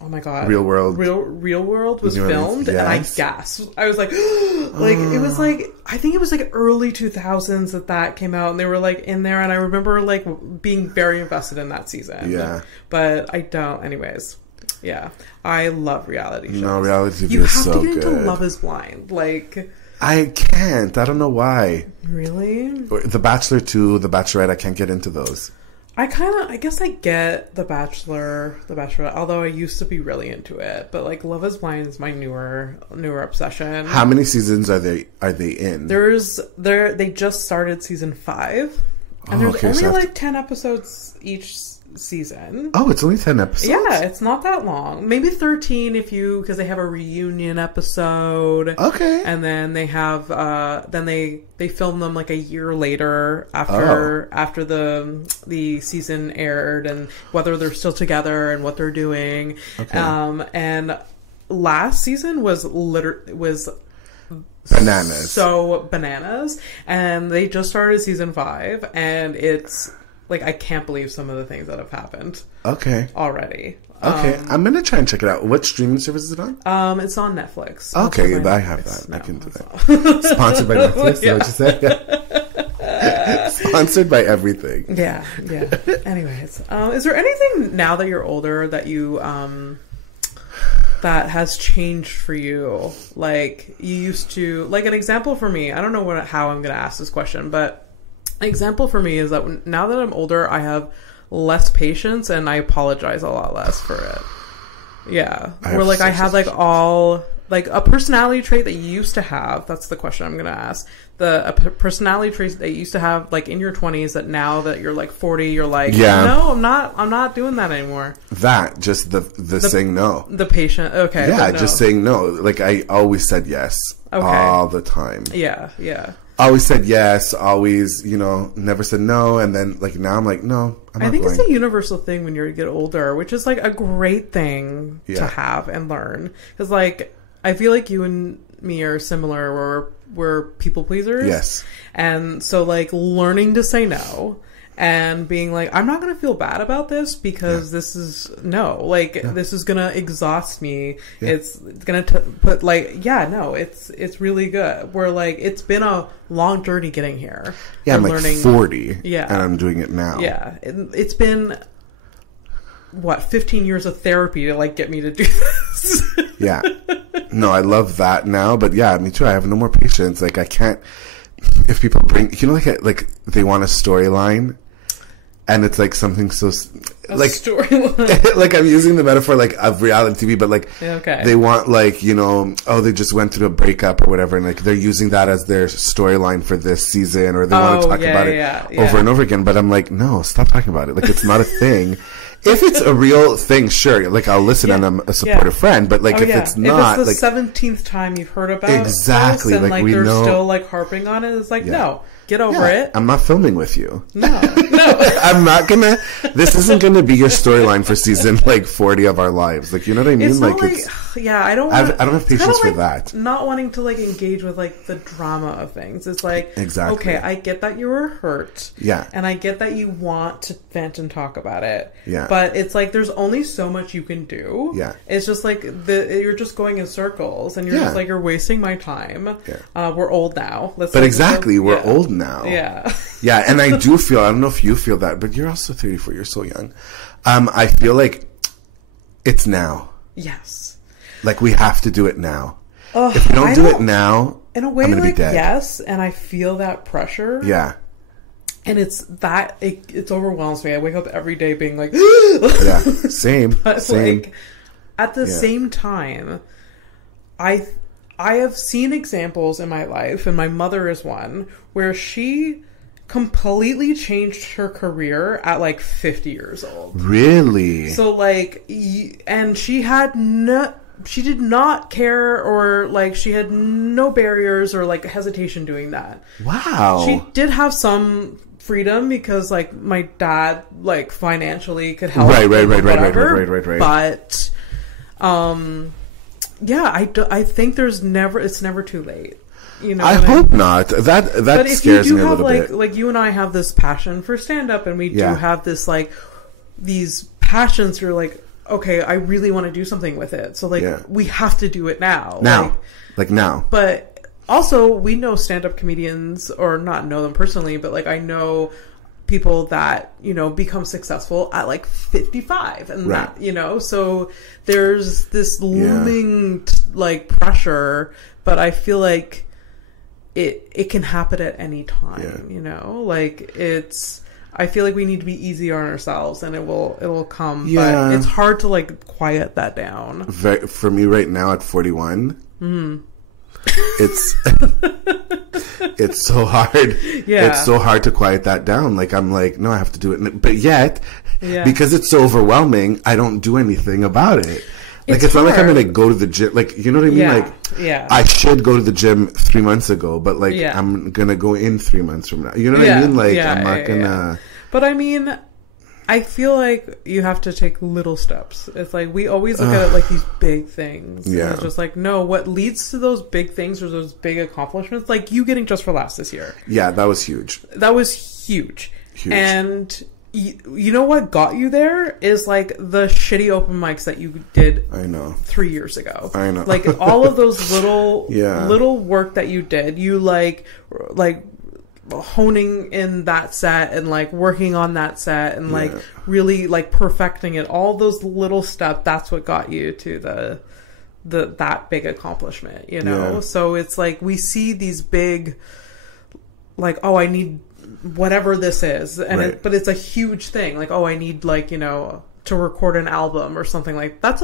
oh my god! Real World was filmed, and I gasped. I was like, it was like, I think it was like early 2000s that came out, and they were like in there, and I remember like being very invested in that season. Yeah, but I don't. Anyways, yeah, I love reality shows. No, reality TV you is have so to get good. into Love Is Blind, like. I can't. I don't know why. Really? The Bachelor 2, The Bachelorette. I can't get into those. I guess I get The Bachelor, The Bachelorette, although I used to be really into it. But like Love Is Blind is my newer obsession. How many seasons are they in? They just started season 5. And there's only like 10 episodes each season. Oh, it's only 10 episodes? Yeah, it's not that long. Maybe 13 because they have a reunion episode. Okay. And then they have then they film them like a year later after the season aired, and whether they're still together and what they're doing. Okay. And last season was bananas. So bananas. And they just started season 5, and it's like, I can't believe some of the things that have happened. Okay. Already. Okay. I'm going to try and check it out. What streaming service is it on? It's on Netflix. Okay. I have that. No, I can do that. Sponsored by Netflix? Yeah. Is that what you said? Sponsored by everything. Yeah. Anyways. Is there anything now that you're older that you... that has changed for you? Like, you used to... Like, an example for me... I don't know how I'm going to ask this question, but... An example for me is that now that I'm older, I have less patience, and I apologize a lot less for it. Yeah. Where, like, I have, like, all... Like, a personality trait that you used to have... That's the question I'm going to ask. A personality trait that you used to have, like, in your 20s, that now that you're, like, 40, you're like... Yeah. No, I'm not doing that anymore. That, just the saying no. The patient... Okay. Yeah, just saying no. Like, I always said yes. Okay. All the time. Yeah. Always said yes, always, never said no, and then, like, now I'm like, no, I'm not I think going. It's a universl thing when you get older, which is, like, a great thing to have and learn. Because, like, I feel like you and me are similar, where we're people pleasers. Yes. And so, like, learning to say no and being like, I'm not going to feel bad about this because this is, this is going to exhaust me. Yeah. It's going to put, like, it's really good. We're like, it's been a long journey getting here. Yeah, I'm like 40. Yeah. And I'm doing it now. Yeah. It's been, 15 years of therapy to, like, get me to do this. Yeah. No, I love that now. But yeah, me too. I have no more patience. Like, I can't, if people bring, like they want a storyline. And it's like something so like storyline. Like, I'm using the metaphor like of reality TV, but like they want, like, they just went through a breakup or whatever, and like they're using that as their storyline for this season, or they want to talk about it over and over again. But I'm like, no, stop talking about it. Like, it's not a thing. If it's a real thing, sure, like, I'll listen and I'm a supportive friend. But like, if it's not, if it's the 17th time you've heard about exactly, this, and like we they're know, still like harping on it, it's like no. Get over it. I'm not filming with you. No. I'm not this isn't gonna be your storyline for season, like, 40 of our lives. Like, you know what I mean? It's like, not it's... yeah, I don't have patience for like that. Not wanting to like engage with like the drama of things. It's like, exactly. Okay, I get that you were hurt. Yeah. And I get that you want to vent and talk about it. Yeah. But it's like there's only so much you can do. Yeah. It's just like you're just going in circles and you're just like, you're wasting my time. Yeah. We're old now. We're old now. Yeah. Yeah, and I do feel, I don't know if you feel that, but you're also 34, you're so young. I feel like it's now. Yes. Like we have to do it now. If we don't do it now, in a way, I'm gonna like, be dead. Yes, and I feel that pressure. Yeah. And it's overwhelms me. I wake up every day being like, yeah, same. But same. Like, at the same time, I have seen examples in my life, and my mother is one, where she completely changed her career at like 50 years old. Really? So like, and she did not care, or like she had no barriers or like hesitation doing that. Wow. She did have some freedom because like my dad like financially could help. Right. But yeah, I think it's never too late. You know, I hope not. That but scares me a little bit. Like you and I have this passion for stand up, and we do have this like these passions. You're like, okay, I really want to do something with it. So like we have to do it now. Like now. But also we know stand up comedians, or not know them personally, but like I know people that, you know, become successful at like 55 and that, you know, so there's this looming like pressure, but I feel like it can happen at any time, you know, like I feel like we need to be easy on ourselves, and it'll come, but it's hard to like quiet that down. For me right now at 41, it's it's so hard. Yeah. It's so hard to quiet that down. Like I'm like, no, I have to do it. But yet, because it's so overwhelming, I don't do anything about it. Like it's not like I'm gonna go to the gym. Like, you know what I mean? Like, I should go to the gym 3 months ago, but like I'm gonna go in 3 months from now. You know what I mean? Like I'm not gonna. But I mean, I feel like you have to take little steps. It's like we always look at it like these big things. Yeah. It's just like, no, what leads to those big things or those big accomplishments, like you getting Just for Laughs this year. Yeah, that was huge. That was huge. And you know what got you there is like the shitty open mics that you did. I know. 3 years ago. I know. Like all of those little work that you did, you like honing in that set and like working on that set and like really like perfecting it, all those little steps, that's what got you to that big accomplishment, you know. So it's like we see these big like, oh, I need whatever this is, and but it's a huge thing, like, oh, I need like, you know, to record an album or something. Like that's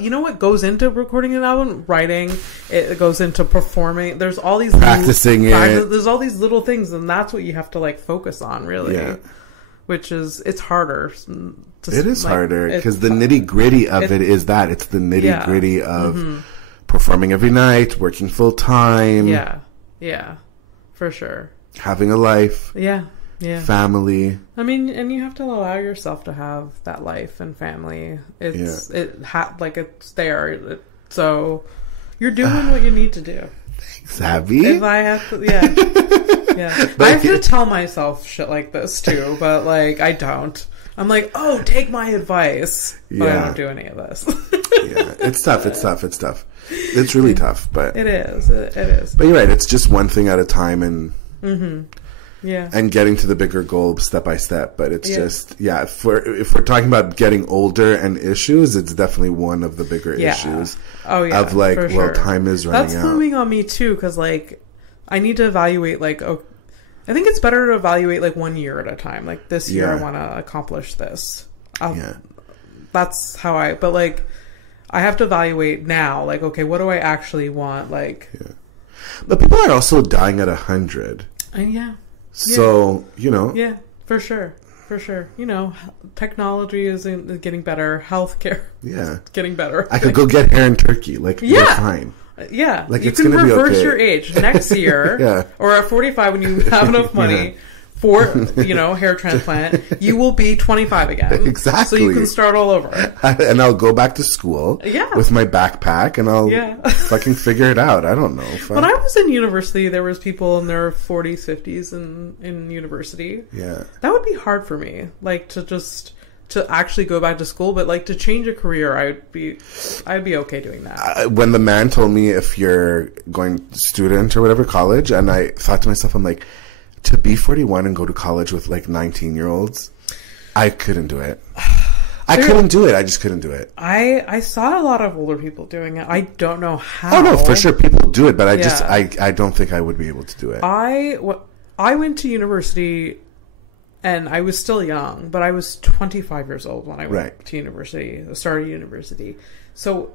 you know what goes into recording an album? Writing, it goes into performing, there's all these practicing there's all these little things, and that's what you have to like focus on, really. Which is, it's harder. It is harder because the nitty gritty of it is that it's the nitty gritty of performing every night, working full time, for sure, having a life, family. I mean, and you have to allow yourself to have that life and family. It's like it's there. So you're doing what you need to do. Thanks, Abby. If I have to, I have to tell myself shit like this too, but like I don't. I'm like, oh, take my advice, but I don't do any of this. It's tough. It's really tough, but it is. It is. But you're right. It's just one thing at a time, and and getting to the bigger goal step by step. But it's just if we're talking about getting older and issues, it's definitely one of the bigger issues. Of like, well, time is running out. That's looming on me too, because like I need to evaluate. Like, I think it's better to evaluate like 1 year at a time. Like this year, I want to accomplish this. That's how but like I have to evaluate now. Like, okay, what do I actually want? Like, but people are also dying at 100. So, you know. Yeah, for sure. You know, technology is getting better. Healthcare is getting better. I could go get hair in Turkey. Like, you're fine. Yeah. Like, you can reverse your age next year. Or at 45 when you have enough money. for, hair transplant, you will be 25 again. Exactly. So you can start all over. And I'll go back to school with my backpack and I'll fucking figure it out. I don't know. When I was in university, there was people in their 40s, 50s in university. Yeah. That would be hard for me. Like, to actually go back to school, but like to change a career, I'd be okay doing that. When the man told me if you're going student or whatever, college, and I thought to myself, I'm like, to be 41 and go to college with like 19-year-olds, I couldn't do it. I couldn't do it. I just couldn't do it. I saw a lot of older people doing it. I don't know how. Oh no, for sure people do it, but I don't think I would be able to do it. I went to university. And I was still young, but I was 25 years old when I went to university, started university. So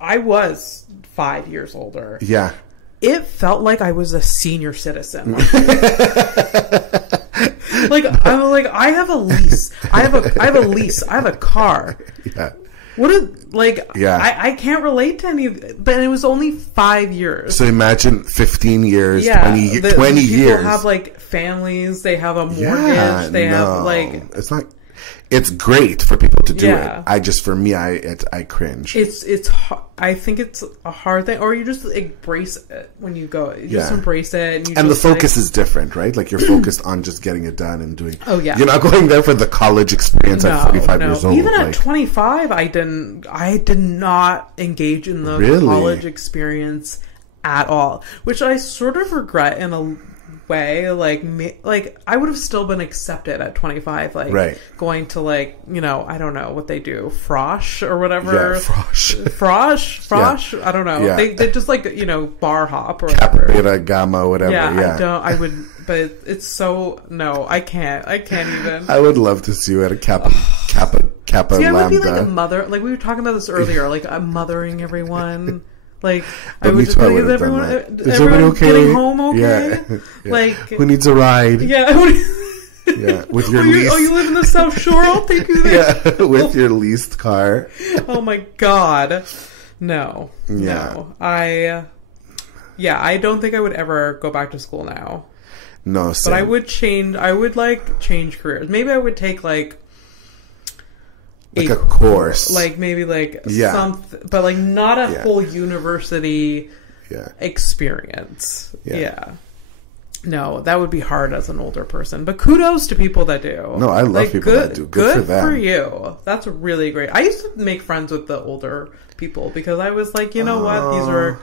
I was 5 years older. Yeah. It felt like I was a senior citizen. I have a lease. I have a lease. I have a car. Yeah. I can't relate to any of it, but it was only 5 years. So imagine 15 years, 20 years. People have like families, they have a mortgage, it's not, it's great for people to do it. For me, I cringe. I think it's a hard thing, or you just embrace it when you go. You just embrace it. And the focus is different, right? Like you're focused on just getting it done and doing. Oh yeah. You're not going there for the college experience at 45 years old. Even at 25, I did not engage in the college experience at all, which I sort of regret in a way. Like I would have still been accepted at 25, going to I don't know what they do, frosh or whatever. Frosh. I don't know. They just bar hop or whatever. Kappa, gamma, whatever. I would, but it's so I can't even. I would love to see you at a kappa See, I lambda. would be like a mother. Like we were talking about this earlier. Like I'm mothering everyone. Like but I would just be like, is everyone okay? Getting home okay? Yeah. Like who needs a ride? Yeah. Yeah, with your lease. Oh, you live in the South Shore? I'll take you there. Yeah, with your leased car. Oh my God, no. I don't think I would ever go back to school now. No, same. But I would change. I would change careers. Maybe I would take like a course, something, but not a whole university experience. Yeah. No, that would be hard as an older person. But kudos to people that do. No, I love people that do. Good for them. For you. That's really great. I used to make friends with the older people because I was like, you know what? These are...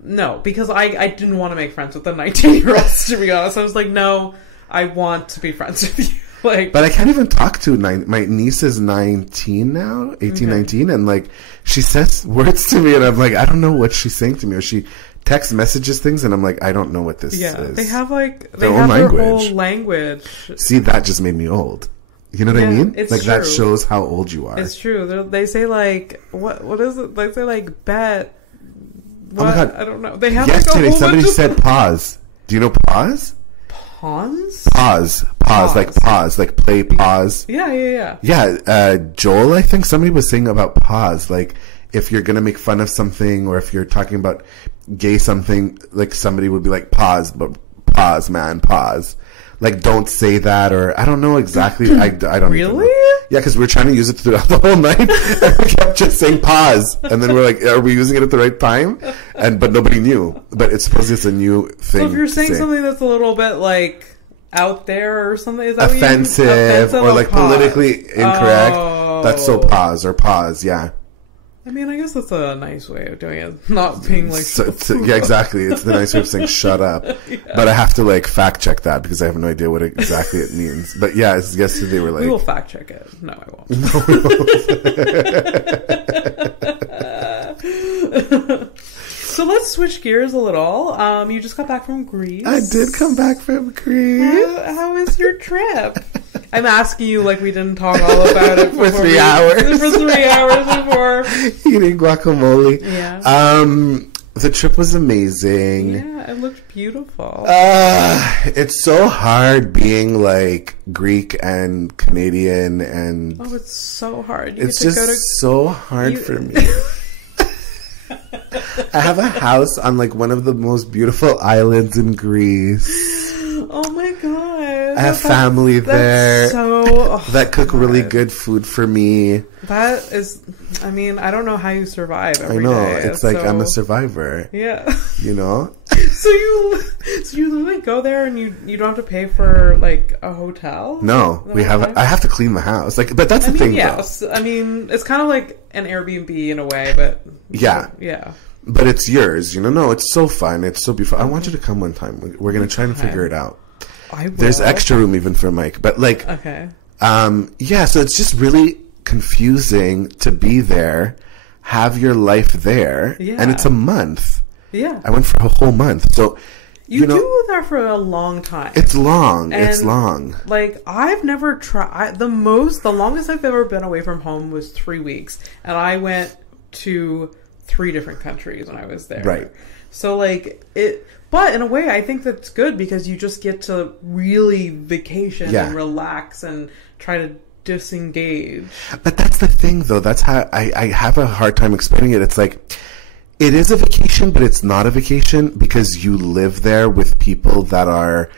No, because I didn't want to make friends with the 19-year-olds, to be honest. I was like, no, I want to be friends with you. But I can't even talk to my niece is 19 now, 18, 19, and she says words to me and I'm like, I don't know what she's saying to me, or she text messages things and I'm like, I don't know what this is. They have their whole language. See, that just made me old. You know what I mean? It's true. That shows how old you are. It's true. They say what is it? They say bet. What? Oh my God. I don't know. They have yesterday somebody said pause. Do you know pause? Pause, like pause, like play pause. Yeah. Joel, I think somebody was saying about pause, like if you're gonna make fun of something or if you're talking about gay something, like somebody would be like pause, but pause, man, pause. Like don't say that, or I don't know exactly. I don't really. Yeah, because we're trying to use it throughout the whole night, and we kept just saying pause, and then we're like, "Are we using it at the right time?" But nobody knew. But it's supposed it's a new thing. So if you're saying something that's a little bit out there or something, is that offensive or politically incorrect? That's so pause or pause. Yeah. I mean, I guess that's a nice way of doing it. Not being yeah, exactly. It's the nice way of saying shut up. Yeah. But I have to fact check that because I have no idea what exactly it means. But yeah, yesterday we're like... We will fact check it. No, I won't. No, we won't. So let's switch gears a little. You just got back from Greece. I did come back from Greece. How was your trip? I'm asking you like we didn't talk all about it for 3 hours. For 3 hours before. Eating guacamole. Yeah. The trip was amazing. Yeah, it looked beautiful. It's so hard being Greek and Canadian and... Oh, it's so hard. It's just so hard for me. I have a house on one of the most beautiful islands in Greece. Oh my god. I have family there that cook really God. good food for me. That is, I mean, I don't know how you survive every day. I know. It's like I'm a survivor. Yeah. You know? So you literally go there and you don't have to pay for like a hotel? No, I have to clean the house. Like, but that's the thing. Yes. Though. I mean, it's kind of like an Airbnb in a way, but yeah. But it's yours, you know. No, it's so fun. It's so beautiful. I want you to come one time. We're gonna try and figure it out. I will. There's extra room even for Mike, but like, okay. Yeah. So it's just really confusing to be there, have your life there, and it's a month. Yeah. I went for a whole month, so you know, do there for a long time. It's long. And it's long. Like I've never tried. The longest I've ever been away from home was 3 weeks, and I went to 3 different countries when I was there. Right. So like it, but in a way, I think that's good because you just get to really vacation and relax and try to disengage. But that's the thing, though. That's how I have a hard time explaining it. It's like, it is a vacation, but it's not a vacation because you live there with people that are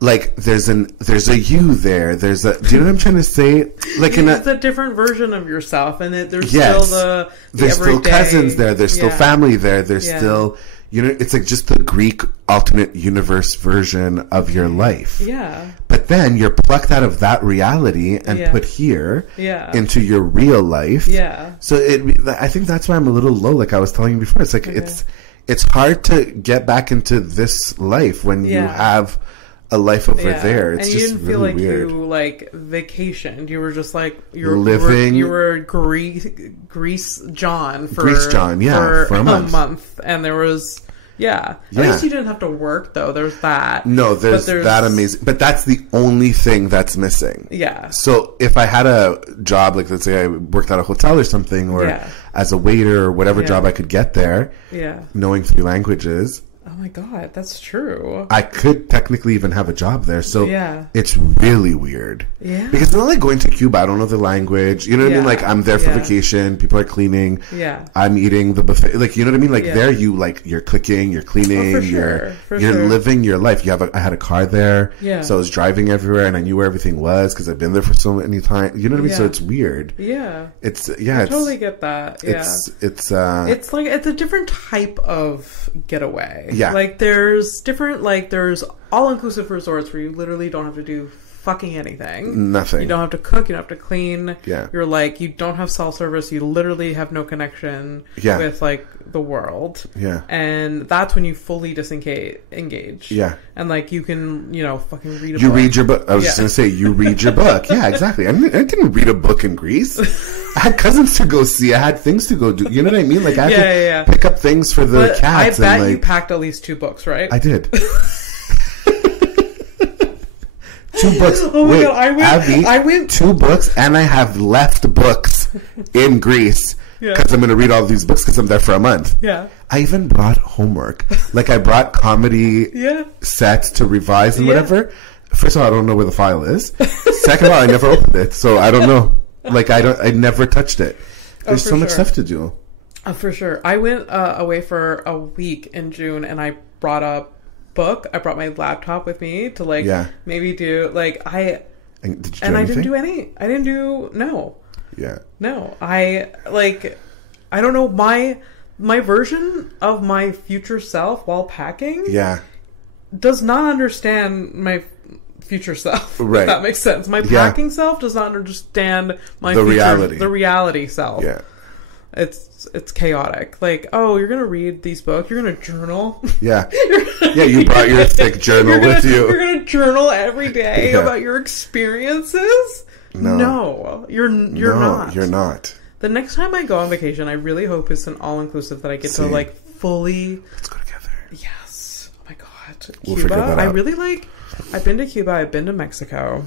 like, there's a you there. Do you know what I'm trying to say? Like, it's a different version of yourself, and there's still there's still cousins there. There's still family there. There's still, you know, it's like just the Greek alternate universe version of your life. Yeah. But then you're plucked out of that reality and put here into your real life. Yeah. So I think that's why I'm a little low. Like I was telling you before, it's like it's hard to get back into this life when you have a life over there. It's just didn't really feel like weird. you like vacationed. You were just like you were Greece John for a month. And there was at least you didn't have to work though. There's that. No, there's that amazing. But that's the only thing that's missing. Yeah. So if I had a job, like let's say I worked at a hotel or something, or as a waiter or whatever job I could get there, knowing 3 languages. Oh my god, that's true. I could technically even have a job there, so it's really weird. Yeah. Because it's not like going to Cuba, I don't know the language. You know what I mean? Like I'm there for vacation, people are cleaning. Yeah. I'm eating the buffet. Like, you know what I mean? Like there you're cooking, you're cleaning, you're living your life. I had a car there. Yeah. So I was driving everywhere and I knew where everything was because I've been there for so many times. You know what I mean? So it's weird. Yeah. I totally get that. Yeah. It's like it's a different type of getaway. Yeah. Like there's all-inclusive resorts where you literally don't have to do fucking anything. Nothing. You don't have to cook, you don't have to clean. Yeah. You're like, you don't have cell service, you literally have no connection with like the world. Yeah. And that's when you fully engage. Yeah. And like you can, fucking read a book. You read your book. I was just going to say, you read your book. Yeah, exactly. I didn't read a book in Greece. I had cousins to go see. I had things to go do. You know what I mean? Like I had to pick up things for the cats. I bet you packed at least 2 books, right? I did. 2 books. Oh my god, I went 2 books, and I have left books in Greece because I'm going to read all these books because I'm there for a month. Yeah. I even brought homework. Like I brought comedy sets to revise and whatever. First of all, I don't know where the file is. Second of all, I never opened it, so I don't know. Like I never touched it. There's so much stuff to do. For sure. I went away for a week in June, and I brought a book. I brought my laptop with me to maybe do I didn't do no. Yeah. No. I don't know, my version of my future self while packing does not understand my future self. Right. If that makes sense. My packing self does not understand the reality self. Yeah. It's chaotic. Like, oh, you're gonna read these books. You're gonna journal. Yeah, you brought your thick journal with you. You're gonna journal every day about your experiences. No, you're not. You're not. The next time I go on vacation, I really hope it's an all-inclusive that I get to fully. Let's go together. Yes. Oh my god. We'll Cuba. Figure that out. I really I've been to Cuba. I've been to Mexico.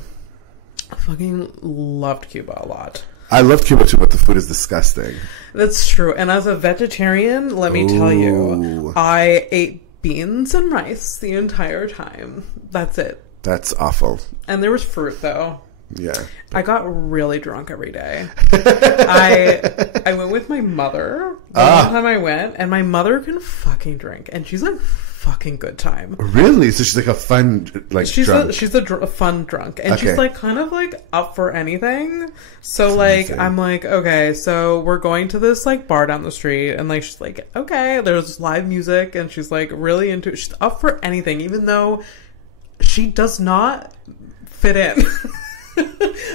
I fucking loved Cuba a lot. I love Cuba too, but the food is disgusting. That's true. And as a vegetarian, let me tell you, I ate beans and rice the entire time. That's it. That's awful. And there was fruit, though. Yeah. I got really drunk every day. I went with my mother. The one time I went, and my mother can fucking drink, and she's a fucking good time. Really? So she's like a fun, like, drunk. She's a fun drunk, and she's like kind of like up for anything. So that's like amazing. I'm like, okay, so we're going to this like bar down the street, and like she's like, okay, there's live music, and she's like really into it. She's up for anything, even though she does not fit in.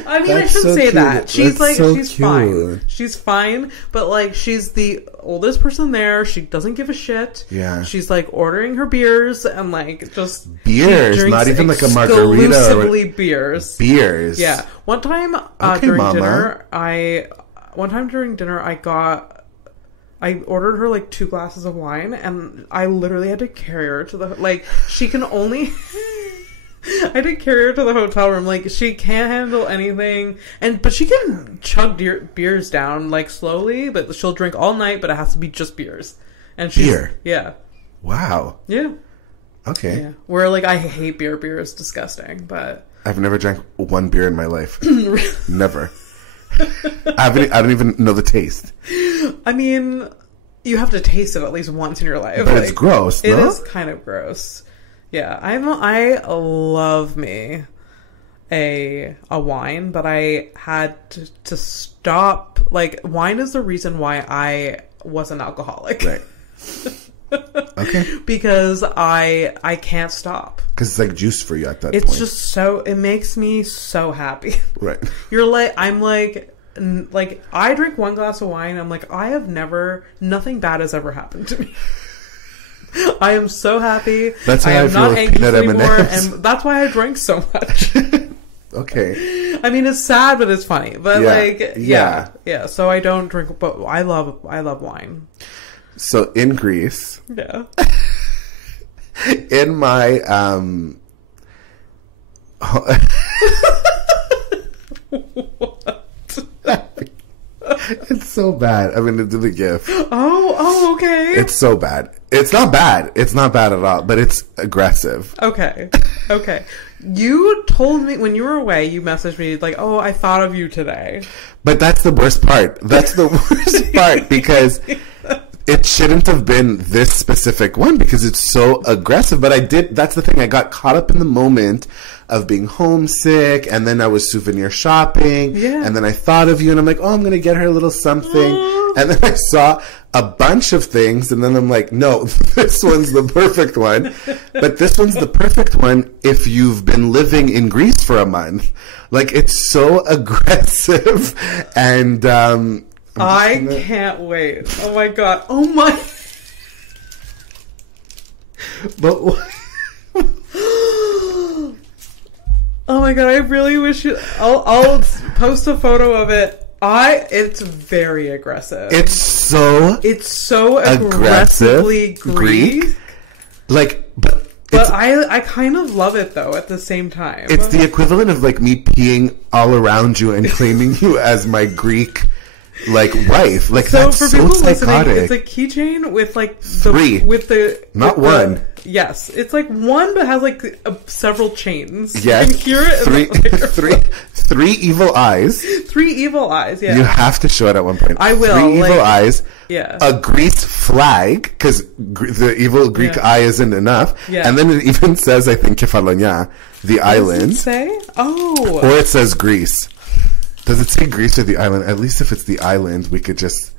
I mean, I shouldn't say that. She's like, she's fine. She's fine, but like, she's the oldest person there. She doesn't give a shit. Yeah. She's like ordering her beers and like just beers, not even like a margarita. Exclusively beers. Beers. Yeah. One time during dinner, I ordered her like 2 glasses of wine, and I literally had to carry her to the like. She can only. I had to carry her to the hotel room. Like, she can't handle anything, but she can chug beers down like slowly. But she'll drink all night. But it has to be just beers. And beer. Yeah. Wow. Yeah. Okay. Yeah. Where like I hate beer. Beer is disgusting. But I've never drank one beer in my life. Never. I don't even know the taste. I mean, you have to taste it at least once in your life. But like, it's gross. It no? is kind of gross. Yeah, I love me a wine, but I had to stop. Like, wine is the reason why I was an alcoholic. Right. Okay. Because I can't stop. Because it's like juice for you at that point. It's just so, it makes me so happy. Right. I'm like, I drink 1 glass of wine. I'm like, nothing bad has ever happened to me. I am so happy. That's how I am not anxious anymore, and that's why I drink so much. Okay. I mean, it's sad, but it's funny. But yeah. So I don't drink, but I love wine. So in Greece, yeah. In my What? It's so bad. I'm going to do the GIF. Oh, okay. It's so bad. It's not bad. It's not bad at all, but it's aggressive. Okay. You told me when you were away, you messaged me like, oh, I thought of you today. But that's the worst part. That's the worst part because it shouldn't have been this specific one because it's so aggressive. But that's the thing. I got caught up in the moment of being homesick, and then I was souvenir shopping, and then I thought of you, and I'm like, oh, I'm going to get her a little something. And then I saw a bunch of things, and then I'm like, no, this one's the perfect one. But this one's the perfect one if you've been living in Greece for a month. Like, it's so aggressive, and I can't wait. Oh my god. Oh my. But oh my god, I really wish I'll post a photo of it. It's very aggressive. It's so aggressively Greek. Like, but I kind of love it though at the same time. It's the equivalent of like me peeing all around you and claiming you as my Greek like wife. Like, so that's so psychotic. It's a keychain with like three. Not one. Yes, it's like one, but has like several chains. Yes, you can hear it. Three evil eyes. 3 evil eyes. Yeah, you have to show it at one point. I will. 3 evil eyes. Yeah. A Greece flag because the evil Greek eye isn't enough. Yeah. And then it even says, I think, Kefalonia, the island. Does it say? Oh. Or it says Greece. Does it say Greece or the island? At least if it's the island, we could just.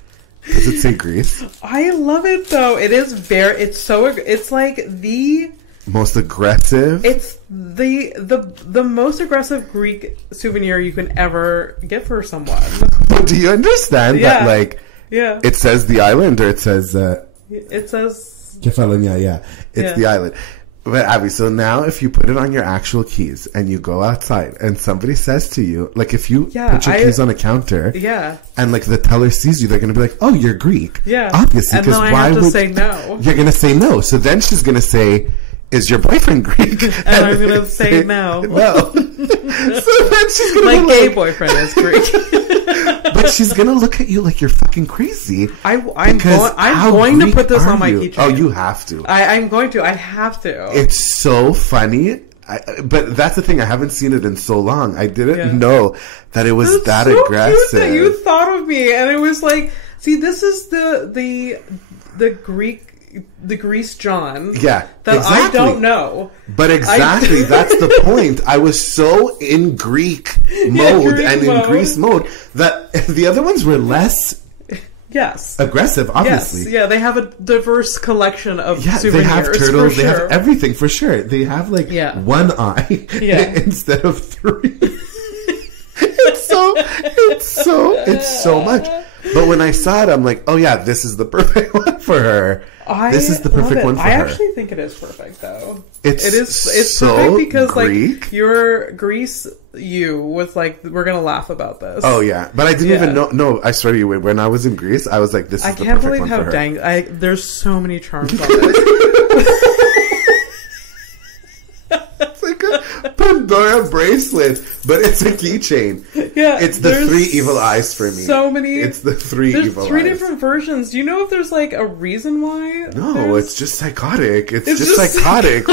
Does it say Greece? I love it though. It is it's like the most aggressive. It's the most aggressive Greek souvenir you can ever get for someone. But do you understand that? Like, it says the island, or it says it says Kefalonia. Yeah, it's the island. But Abby, so now if you put it on your actual keys and you go outside and somebody says to you, like if you put your keys on a counter, and like the teller sees you, they're going to be like, "Oh, you're Greek." Yeah, obviously, because why would say no? You're going to say no. So then she's going to say, "Is your boyfriend Greek?" And I'm going to say no. No. So then she's going to my gay boyfriend is Greek. But she's gonna look at you like you're fucking crazy. I'm going to put this on my keychain. Oh, you have to. I'm going to. I have to. It's so funny But that's the thing. I haven't seen it in so long. I didn't know that it was that so aggressive. Cute that you thought of me, and it was like, see, this is the Grease John. Yeah, that exactly. I don't know. But exactly, that's the point. I was so in Greek mode in Grease mode that the other ones were less. Yes. Aggressive, obviously. Yes. Yeah, they have a diverse collection of souvenirs. They have turtles, they have everything, for sure. They have, like, one eye instead of three. It's so much. But when I saw it, I'm like, oh yeah, this is the perfect one for her. This is the perfect one for her. I actually think it is perfect, though. It's so perfect because Greek. Like your Grease was like, we're gonna laugh about this. Oh yeah, but I didn't even know. No, I swear to you, when I was in Greece, I was like, this is the perfect one for her. I can't believe how there's so many charms on this. It's like a Pandora bracelet, but it's a keychain. Yeah, it's the 3 evil eyes for me. So many. It's the 3 evil eyes. There's 3 different versions. Do you know if there's like a reason why? No, it's just psychotic. It's just psychotic.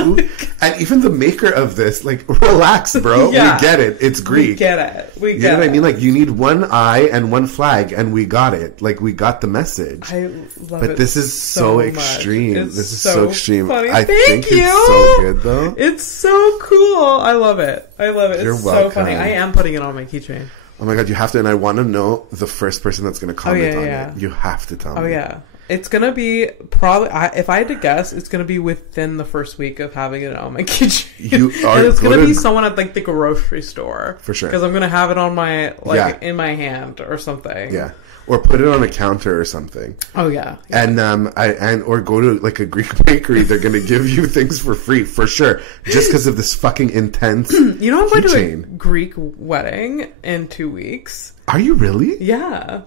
And even the maker of this, like, relax, bro. Yeah. We get it. It's Greek. We get it. You know what I mean? Like, you need 1 eye and 1 flag, and we got it. Like, we got the message. I love it. But this is so extreme. This is so extreme. Funny. I think it's so good, though. It's so cool. I love it. You're it's welcome. So funny. I am putting it on my keychain. Oh my god, you have to, and I want to know the first person that's going to comment on it. You have to tell me. Oh yeah. It's going to be probably, if I had to guess, it's going to be within the first week of having it on my keychain. And it's going to be someone at like the grocery store. For sure. Because I'm going to have it on my, in my hand or something. Yeah. Or put it on a counter or something. Oh yeah. And or go to like a Greek bakery. They're gonna give you things for free for sure, just because of this fucking intense. You know, I'm going to a Greek wedding in 2 weeks. Are you really? Yeah.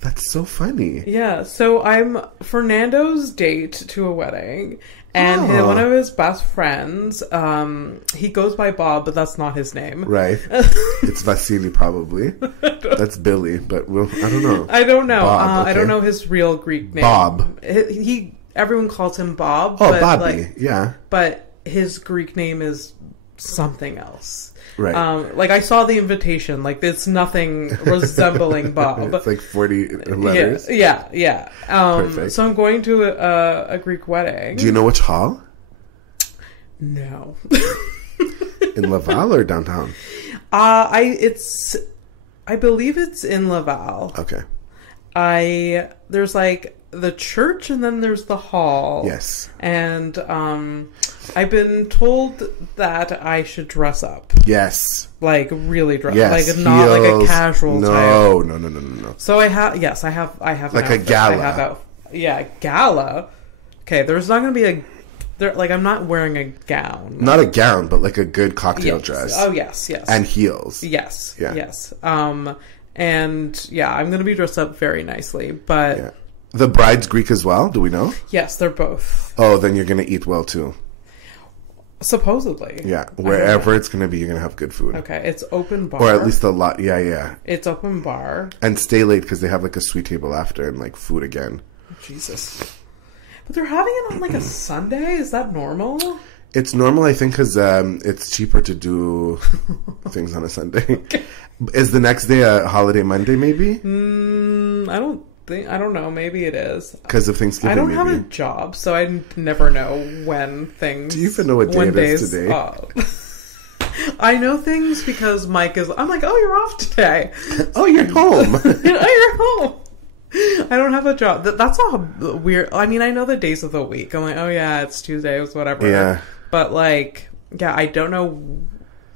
That's so funny. Yeah. So I'm Fernando's date to a wedding. And one of his best friends, he goes by Bob, but that's not his name. Right. It's Vasily, probably. That's Billy, but I don't know. I don't know. Bob, okay. I don't know his real Greek name. Bob. Everyone calls him Bob. Oh, but Bobby, yeah. But his Greek name is something else. Right. Like, I saw the invitation. Like, it's nothing resembling Bob. It's like 40 letters. Yeah. Perfect. So I'm going to a Greek wedding. Do you know which hall? No. In Laval or downtown? I believe it's in Laval. Okay. There's like the church and then there's the hall. Yes. And I've been told that I should dress up. Yes. Like really dress. Yes. Like not like a casual type. No. So I have like a gala. Gala. Okay, there's not going to be like, I'm not wearing a gown. Not a gown, but like a good cocktail dress. Oh, yes. And heels. Yes. Yeah. Yes. And yeah, I'm going to be dressed up very nicely, but... Yeah. The bride's Greek as well, do we know? Yes, they're both. Oh, then you're going to eat well too. Supposedly. Yeah, wherever it's going to be, you're going to have good food. Okay, it's open bar. Or at least a lot, yeah. It's open bar. And stay late because they have like a sweet table after and like food again. Jesus. But they're having it on like a Sunday? Is that normal? It's normal, I think, because it's cheaper to do things on a Sunday. Okay. Is the next day a holiday Monday, maybe? I don't know. Maybe it is. Because of Thanksgiving, I don't have a job, so I never know when things... Do you even know what day it is today? I know things because Mike is... I'm like, oh, you're off today. Oh, you're home. You're home. I don't have a job. That's all weird. I mean, I know the days of the week. I'm like, oh yeah, it's Tuesday, it's whatever. Yeah. But like, yeah, I don't know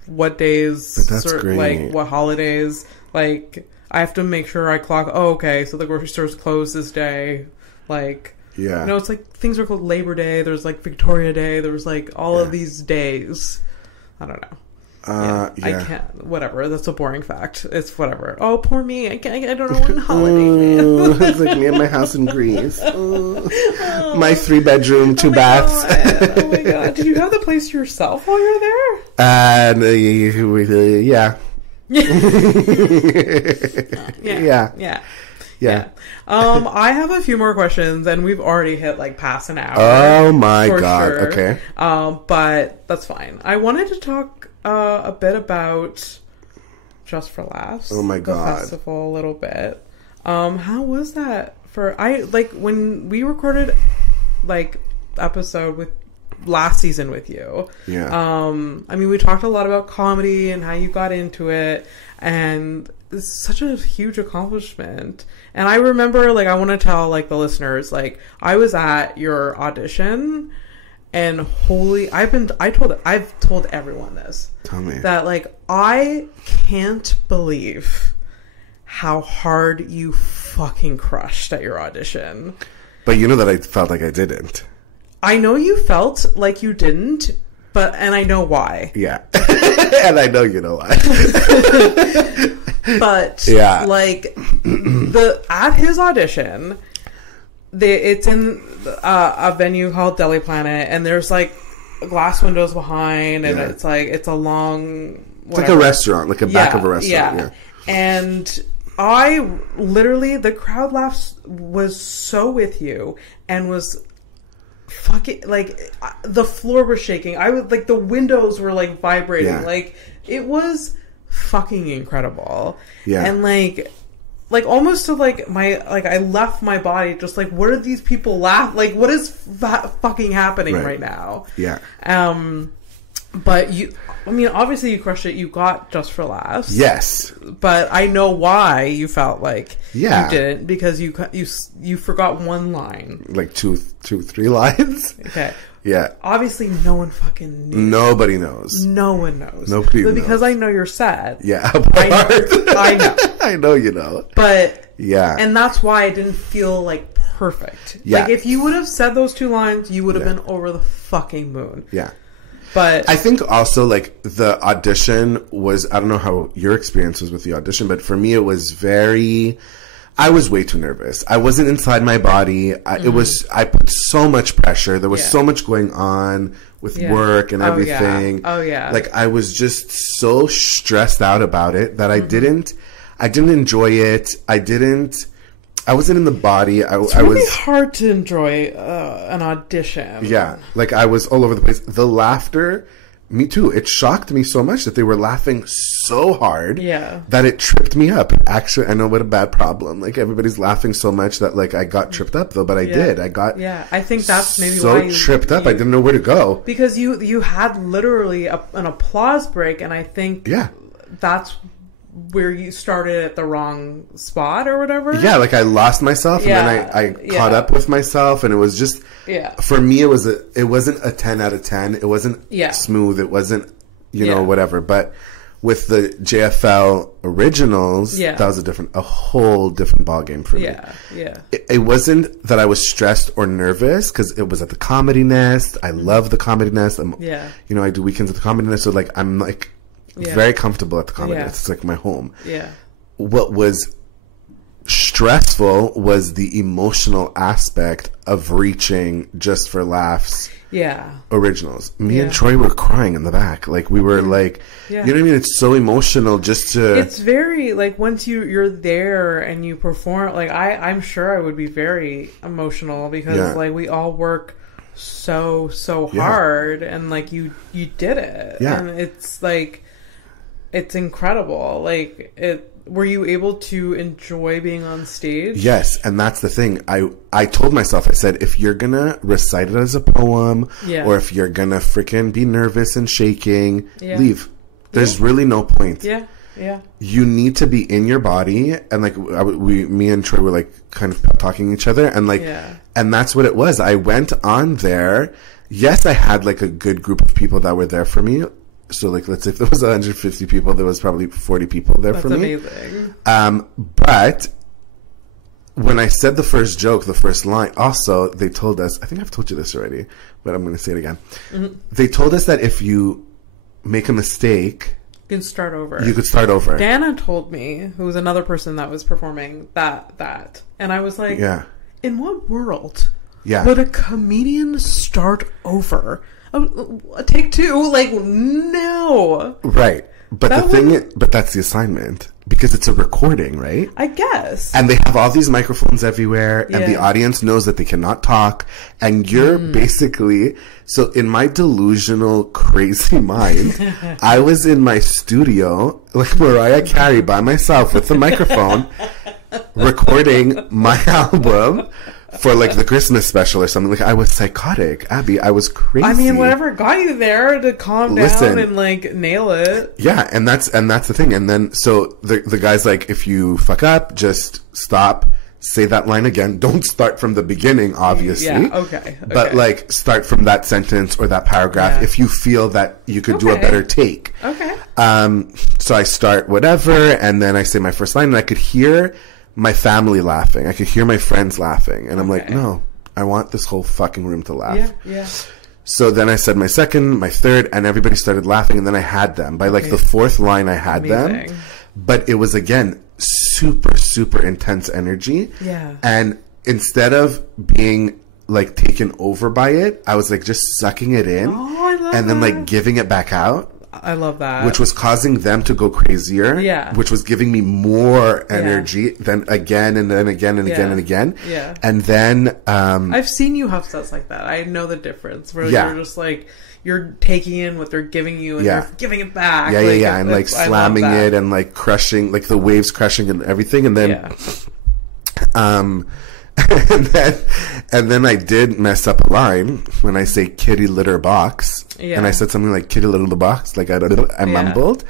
what days, but that's great. Like what holidays. Like, I have to make sure I clock. Oh, okay, so the grocery store's closed this day. Like, yeah, you know, it's like things are called Labor Day. There's like Victoria Day. There's like all of these days. I don't know. Yeah. I can't. Whatever. That's a boring fact. It's whatever. Oh, poor me. I don't know when holiday. It's like me and my house in Greece. My 3-bedroom, 2 baths. Oh my god! Did you have the place to yourself while you were there? Yeah. Yeah. Yeah. I have a few more questions, and we've already hit like past an hour. Oh my God. Sure. Okay. But that's fine. I wanted to talk a bit about Just for Laughs. Oh my God. The festival a little bit. How was that when we recorded like episode with last season with you? Yeah. I mean, we talked a lot about comedy and how you got into it, and it's such a huge accomplishment. And I remember, like, I want to tell like the listeners, like, I was at your audition, and I've told everyone this. Tell me. That, like, I can't believe how hard you fucking crushed at your audition. But you know that I felt like I didn't. I know you felt like you didn't, and I know why. Yeah. And I know you know why. But, yeah, like, at his audition, it's in a venue called Deli Planet, and there's, like, glass windows behind, and it's a long... It's like a restaurant, like a back of a restaurant. Yeah. And the crowd laughs was so with you, and was... fucking, like, the floor was shaking. The windows were, like, vibrating. Yeah. Like, it was fucking incredible. Yeah. And, like almost to, like, I left my body just, like, what are these people like, what is fucking happening right now? Yeah. But obviously you crushed it. You got Just for Laughs. Yes. But I know why you felt like you didn't, because you forgot one line. Like two, 3 lines? Okay. Yeah. Obviously no one fucking knew. Nobody knows. No one knows. Nobody knows. Because I know you're sad. Yeah. I know. I know you know. But... yeah. And that's why I didn't feel, like, perfect. Yeah. Like, if you would have said those 2 lines, you would have been over the fucking moon. Yeah. But I think also, like, the audition was, I don't know how your experience was with the audition, but for me it was I was way too nervous. I wasn't inside my body. I put so much pressure. There was so much going on with work and everything. Oh yeah. Like, I was just so stressed out about it that I didn't enjoy it. I wasn't in the body. It's really hard to enjoy an audition. Yeah. Like, I was all over the place. The laughter, me too. It shocked me so much that they were laughing so hard that it tripped me up. Actually, I know what a bad problem. Like, everybody's laughing so much that, like, I got tripped up, though. But I did. I got I think that's maybe why so tripped up. I didn't know where to go. Because you had literally an applause break, and I think that's where you started at the wrong spot or whatever. Yeah, like, I lost myself, and then I caught up with myself, and it was just for me it wasn't a 10 out of 10. It wasn't smooth. It wasn't whatever. But with the JFL Originals, that was a whole different ballgame for me. Yeah. It wasn't that I was stressed or nervous, because it was at the Comedy Nest. I love the Comedy Nest. I do weekends at the Comedy Nest, so, like, I'm, like, very comfortable at the Comedy Nest. It's like my home. Yeah. What was stressful was the emotional aspect of reaching Just for Laughs. Yeah. Originals. Me and Troy were crying in the back. Like, we were like, you know what I mean? It's so emotional just to... It's very, like, once you're there and you perform, like, I'm sure I would be very emotional, because like, we all work so hard, and, like, you did it. Yeah. And it's like, it's incredible. Like, were you able to enjoy being on stage? Yes, and that's the thing. I told myself, I said, if you're gonna recite it as a poem, or if you're gonna freaking be nervous and shaking, leave. There's really no point. Yeah. You need to be in your body, and, like, me and Troy were, like, kind of talking to each other, and, like, and that's what it was. I went on there. Yes, I had, like, a good group of people that were there for me. So, like, let's say if there was 150 people, there was probably 40 people there for me. That's amazing. But when I said the first joke, the first line, also, they told us, I think I've told you this already, but I'm going to say it again. Mm-hmm. They told us that if you make a mistake... You can start over. You could start over. Dana told me, who was another person that was performing, that. And I was like, in what world would a comedian start over? Take 2, like, no. Right. But but that's the assignment. Because it's a recording, right? I guess. And they have all these microphones everywhere, and the audience knows that they cannot talk. And you're basically... So in my delusional, crazy mind, I was in my studio, like Mariah Carey by myself with the microphone, recording my album for like the Christmas special or something. Like, I was psychotic, Abby. I was crazy. I mean, whatever got you there to calm down and like nail it. Yeah, and that's the thing. And then so the guy's like, if you fuck up, just stop, say that line again. Don't start from the beginning, obviously. Yeah, okay. But like start from that sentence or that paragraph if you feel that you could do a better take. Okay. So I start whatever, and then I say my first line, and I could hear my family laughing. I could hear my friends laughing. And I'm like, no, I want this whole fucking room to laugh. Yeah. So then I said my second, my third, and everybody started laughing. And then I had them. By like the fourth line, I had them. But it was, again, super, super intense energy. Yeah. And instead of being like taken over by it, I was like just sucking it in. Oh, I love and then that. like giving it back out. I love that. Which was causing them to go crazier. Yeah. Which was giving me more energy than again and then again and again and again. Yeah. And then... I've seen you have sets like that. I know the difference. Where you're just like... You're taking in what they're giving you and you're giving it back. Yeah. And like slamming it and like crushing... Like the waves crushing and everything. And then... and then I did mess up a line when I say kitty litter box. Yeah. And I said something like kitty litter box. Like I mumbled.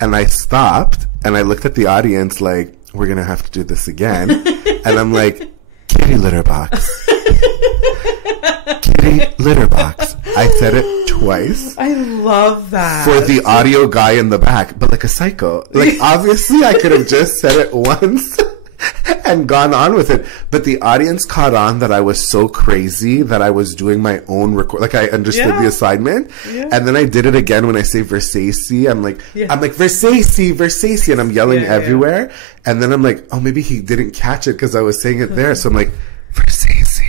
And I stopped and I looked at the audience like, we're going to have to do this again. And I'm like, kitty litter box. Kitty litter box. I said it twice. I love that. For the audio guy in the back. But like a psycho. Like obviously I could have just said it once. And gone on with it. But the audience caught on that I was so crazy that I was doing my own record. Like I understood the assignment. Yeah. And then I did it again when I say Versace. I'm like Versace. And I'm yelling everywhere. Yeah. And then I'm like, oh, maybe he didn't catch it because I was saying it there. So I'm like, Versace.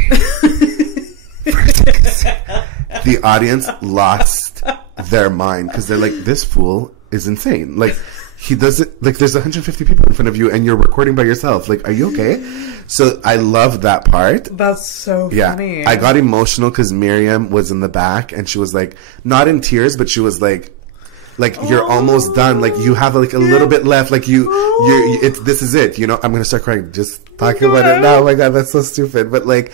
Versace. The audience lost their mind because they're like, this fool is insane. Like, he doesn't, like, there's 150 people in front of you and you're recording by yourself. Like, are you okay? So I love that part. That's so funny. I got emotional because Miriam was in the back and she was like, not in tears, but she was like, you're almost done. Like, you have like a little bit left. Like, this is it. You know, I'm going to start crying just talking about it now. Oh my God, that's so stupid. But like,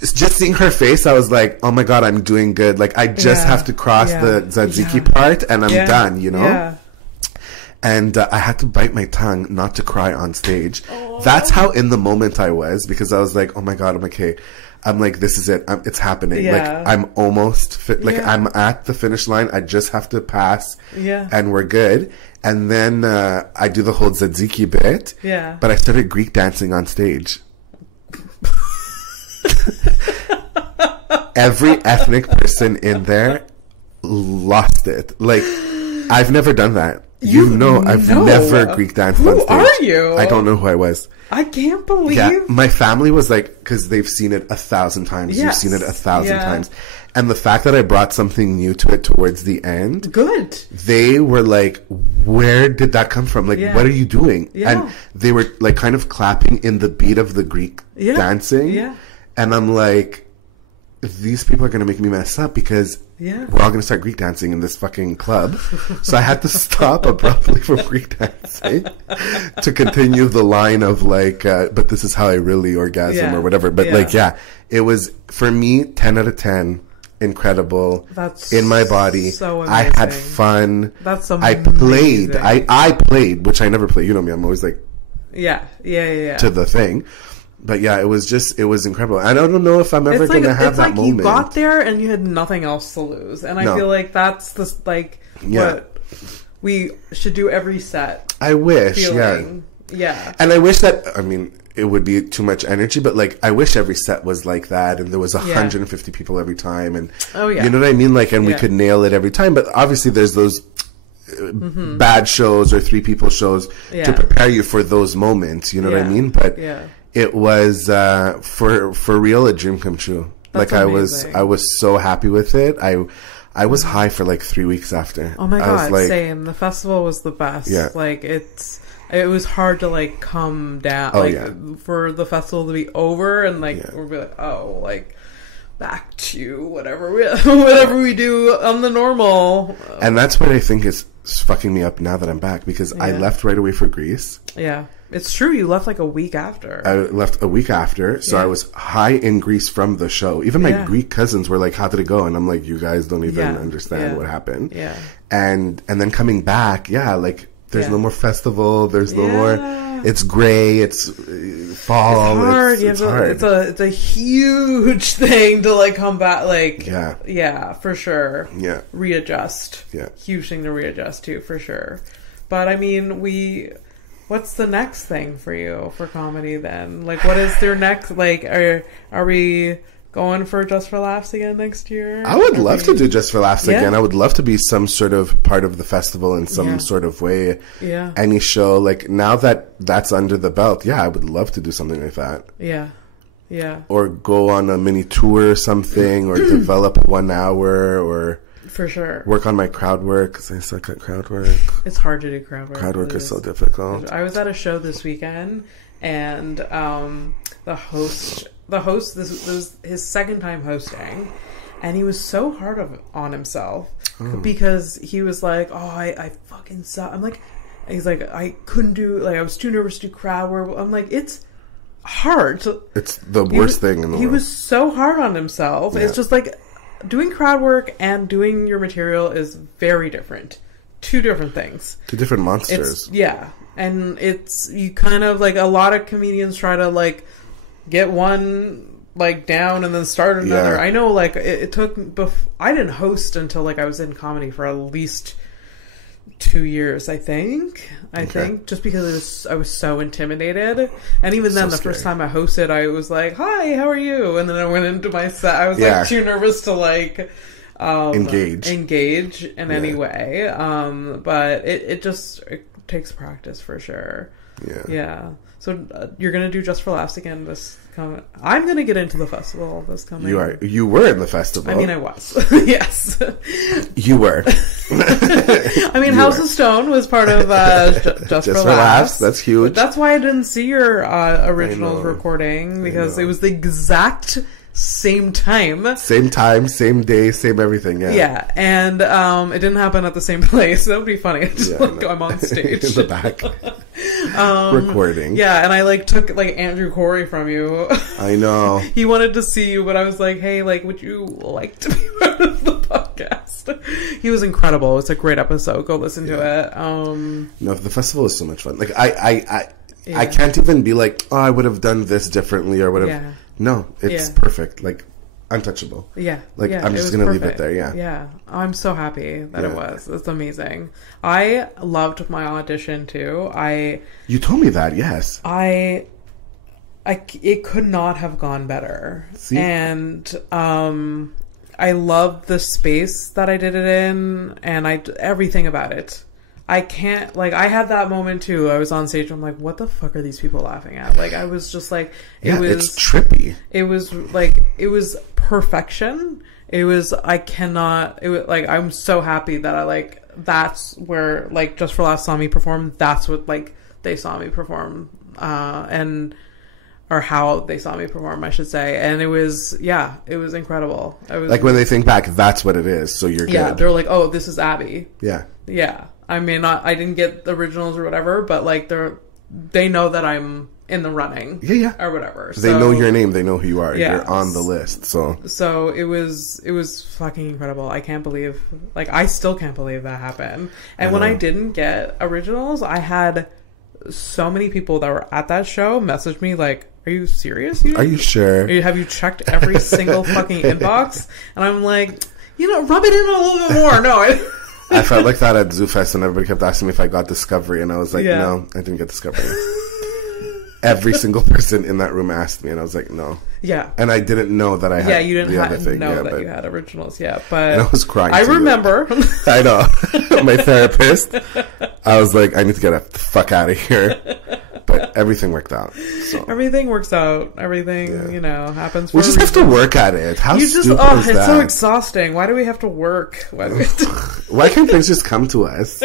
just seeing her face, I was like, oh my God, I'm doing good. Like, I just have to cross the tzatziki part and I'm done, you know? Yeah. And I had to bite my tongue not to cry on stage. Aww. That's how in the moment I was, because I was like, oh my God, I'm okay. I'm like, this is it. It's happening. Yeah. Like, I'm almost, I'm at the finish line. I just have to pass. Yeah. And we're good. And then I do the whole tzatziki bit. Yeah. But I started Greek dancing on stage. Every ethnic person in there lost it. Like, I've never done that. I've never Greek danced on stage. Who are you? I don't know who I was. I can't believe. Yeah, my family was like, because they've seen it 1,000 times. Yes. You've seen it 1,000 times. And the fact that I brought something new to it towards the end. Good. They were like, where did that come from? Like, what are you doing? Yeah. And they were like kind of clapping in the beat of the Greek dancing. Yeah. And I'm like, these people are going to make me mess up because we're all going to start Greek dancing in this fucking club. So I had to stop abruptly from Greek dancing to continue the line of like, but this is how I really orgasm or whatever. But it was, for me, 10 out of 10. Incredible. That's in my body. So amazing. I had fun. That's amazing. I played, which I never play. You know me, I'm always like, to the thing. But yeah, it was incredible. I don't know if I'm ever going to have that moment. You got there and you had nothing else to lose. And I feel like that's what we should do every set. I wish, yeah. And I wish that, I mean, it would be too much energy, but like, I wish every set was like that and there was 150 people every time. And you know what I mean? Like, and we could nail it every time. But obviously there's those bad shows or 3 people shows to prepare you for those moments. You know what I mean? But it was for real a dream come true. That's amazing. I was so happy with it. I was high for like 3 weeks after. Oh my God, same. The festival was the best. Yeah. Like, it was hard to, like, come down. For the festival to be over and, like, we'll be like, oh, like, back to whatever we do on the normal. And that's what I think is fucking me up now that I'm back, because I left right away for Greece. Yeah. It's true. You left like a week after. I left a week after, so I was high in Greece from the show. Even my Greek cousins were like, how did it go? And I'm like, you guys don't even understand what happened. Yeah. And then coming back, like, there's no more festival. There's no more. It's gray. It's fall. It's hard. It's hard. It's a huge thing to like come back. Like for sure. Yeah. Readjust. Yeah. Huge thing to readjust to, for sure. But I mean, what's the next thing for you for comedy then? Like, what is their next? Like, are we going for Just for Laughs again next year? I would love to do Just for Laughs again. I would love to be some sort of part of the festival in some sort of way. Yeah. Any show. Like, now that that's under the belt, I would love to do something like that. Yeah. Yeah. Or go on a mini tour or something, or develop 1 hour, or... For sure. Work on my crowd work, because I suck at crowd work. It's hard to do crowd work. Crowd work is so difficult. I was at a show this weekend, and the host, this was his second time hosting, and he was so hard on himself because he was like, oh, I fucking suck. I'm like, he's like, I couldn't do, like, I was too nervous to do crowd work. I'm like, it's hard. It's the worst thing in the world. He was so hard on himself. It's just like, doing crowd work and doing your material is very different. 2 different things. 2 different monsters. And you kind of, like, a lot of comedians try to, like, get one, like, down and then start another. I know, like, it took, I didn't host until, like, I was in comedy for at least 2 years, I think, just because I was so intimidated. And even then, the first time I hosted, I was like, hi, how are you? And then I went into my set. I was like too nervous to like engage in any way. But it takes practice for sure. Yeah. So you're gonna do Just for Laughs again this coming. I'm gonna get into the festival this coming. You were in the festival. I mean, I was. Yes. You were. I mean, House of Stone was part of Just for Laughs. That's huge. That's why I didn't see your originals recording, because it was the exact same time, same day, same everything. And it didn't happen at the same place. That would be funny. I'm on stage in the back recording. And I like took like Andrew Corey from you. I know. He wanted to see you, but I was like, hey, like, would you like to be part of the podcast? He was incredible. It's a great episode. Go listen to it. No, the festival is so much fun. Like I can't even be like, oh, I would have done this differently or whatever. No, it's perfect. Like, untouchable. Like, I'm just going to leave it there. Yeah. I'm so happy that it was. It's amazing. I loved my audition, too. You told me that, yes. It could not have gone better. See? And, I loved the space that I did it in, and everything about it. I can't, like, I had that moment too. I was on stage, I'm like, what the fuck are these people laughing at? Like, I was just like, it's trippy. It was like, it was perfection. It was, I'm so happy that that's where, like, Just for Laughs saw me perform. That's what, like, they saw me perform, or how they saw me perform, I should say. And it was incredible. Like, when they think back, that's what it is, so you're good. Yeah, they're like, oh, this is Abby. Yeah. Yeah. I mean, I didn't get the originals or whatever, but, like, they know that I'm in the running. Yeah. Or whatever. They know your name. They know who you are. Yeah. You're on the list, so. So, it was fucking incredible. I can't believe, like, I still can't believe that happened. And when I didn't get originals, I had so many people that were at that show message me, like, are you serious? Are you sure? Have you checked every single fucking inbox? And I'm like, rub it in a little bit more. No, I felt like that at Zoofest, and everybody kept asking me if I got Discovery, and I was like, no, I didn't get Discovery. Every single person in that room asked me, and I was like, no. Yeah. And I didn't know that I had you didn't the other thing. Know that you had originals, but... And I was crying. I remember. I know. My therapist, I was like, I need to get the fuck out of here. But everything worked out. So. Everything works out. Everything, happens for We just have to work at it. How stupid is that? It's so exhausting. Why do we have to work? Why can't things just come to us?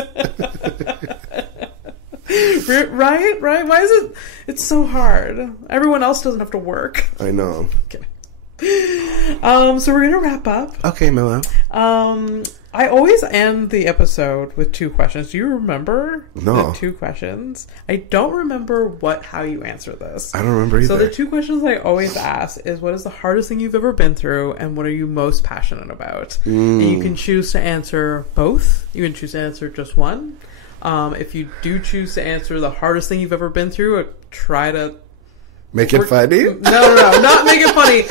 Right? Why is it? It's so hard. Everyone else doesn't have to work. I know. Okay. So we're gonna wrap up. Okay, Mila. I always end the episode with 2 questions. Do you remember the 2 questions? I don't remember how you answer this. I don't remember either. So the 2 questions I always ask is, what is the hardest thing you've ever been through, and what are you most passionate about? And you can choose to answer both. You can choose to answer just one. If you do choose to answer the hardest thing you've ever been through, try to make it funny? No, not make it funny.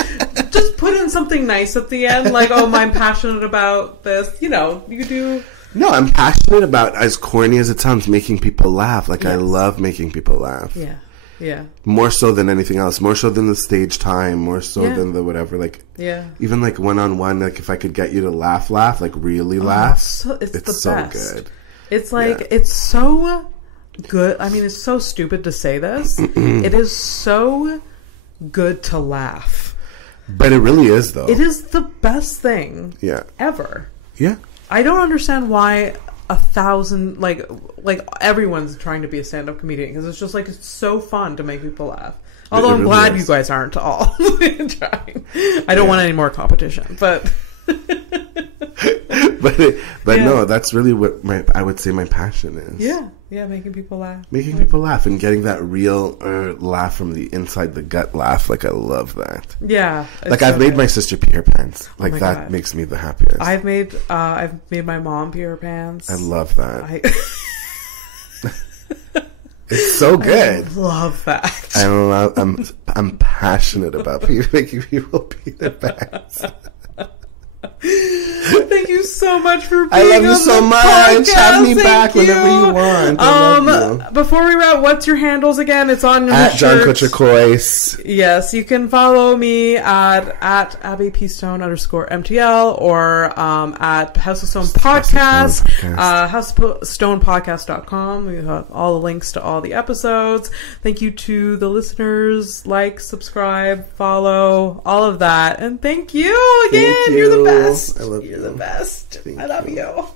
Just put in something nice at the end, like, I'm passionate about this. You do. No, I'm passionate about, as corny as it sounds, making people laugh. Like, yes. I love making people laugh. Yeah. More so than anything else. More so than the stage time. More so than the whatever. Like, even like one-on-one, like if I could get you to laugh, like really laugh. It's so best. Good. It's like, it's so good. I mean, it's so stupid to say this. It is so good to laugh. But it really is, though. It is the best thing ever. Yeah. I don't understand why 1,000, like everyone's trying to be a stand-up comedian, because it's just like, it's so fun to make people laugh. Although I'm glad you guys aren't all trying. I don't want any more competition, but... but no, that's really what I would say my passion is. Yeah, making people laugh. Making people laugh and getting that real laugh from the inside the gut laugh. Like, I love that. Yeah. Like, I've made my sister pee her pants. Like, that God. Makes me the happiest. I've made my mom pee her pants. I love that. It's so good. I love that. I'm passionate about making people pee their pants. Thank you so much for being I love you so much. Podcast. Have me back whenever you want. Before we wrap, what's your handles again? It's on at shirt. John Cortocois. Yes, you can follow me at AbbyPStone_MTL or at House of Stone Podcast, HouseStonePodcast.com. We have all the links to all the episodes. Thank you to the listeners. Like, subscribe, follow, all of that. And thank you again. You're the best. I love You're the best. I love you.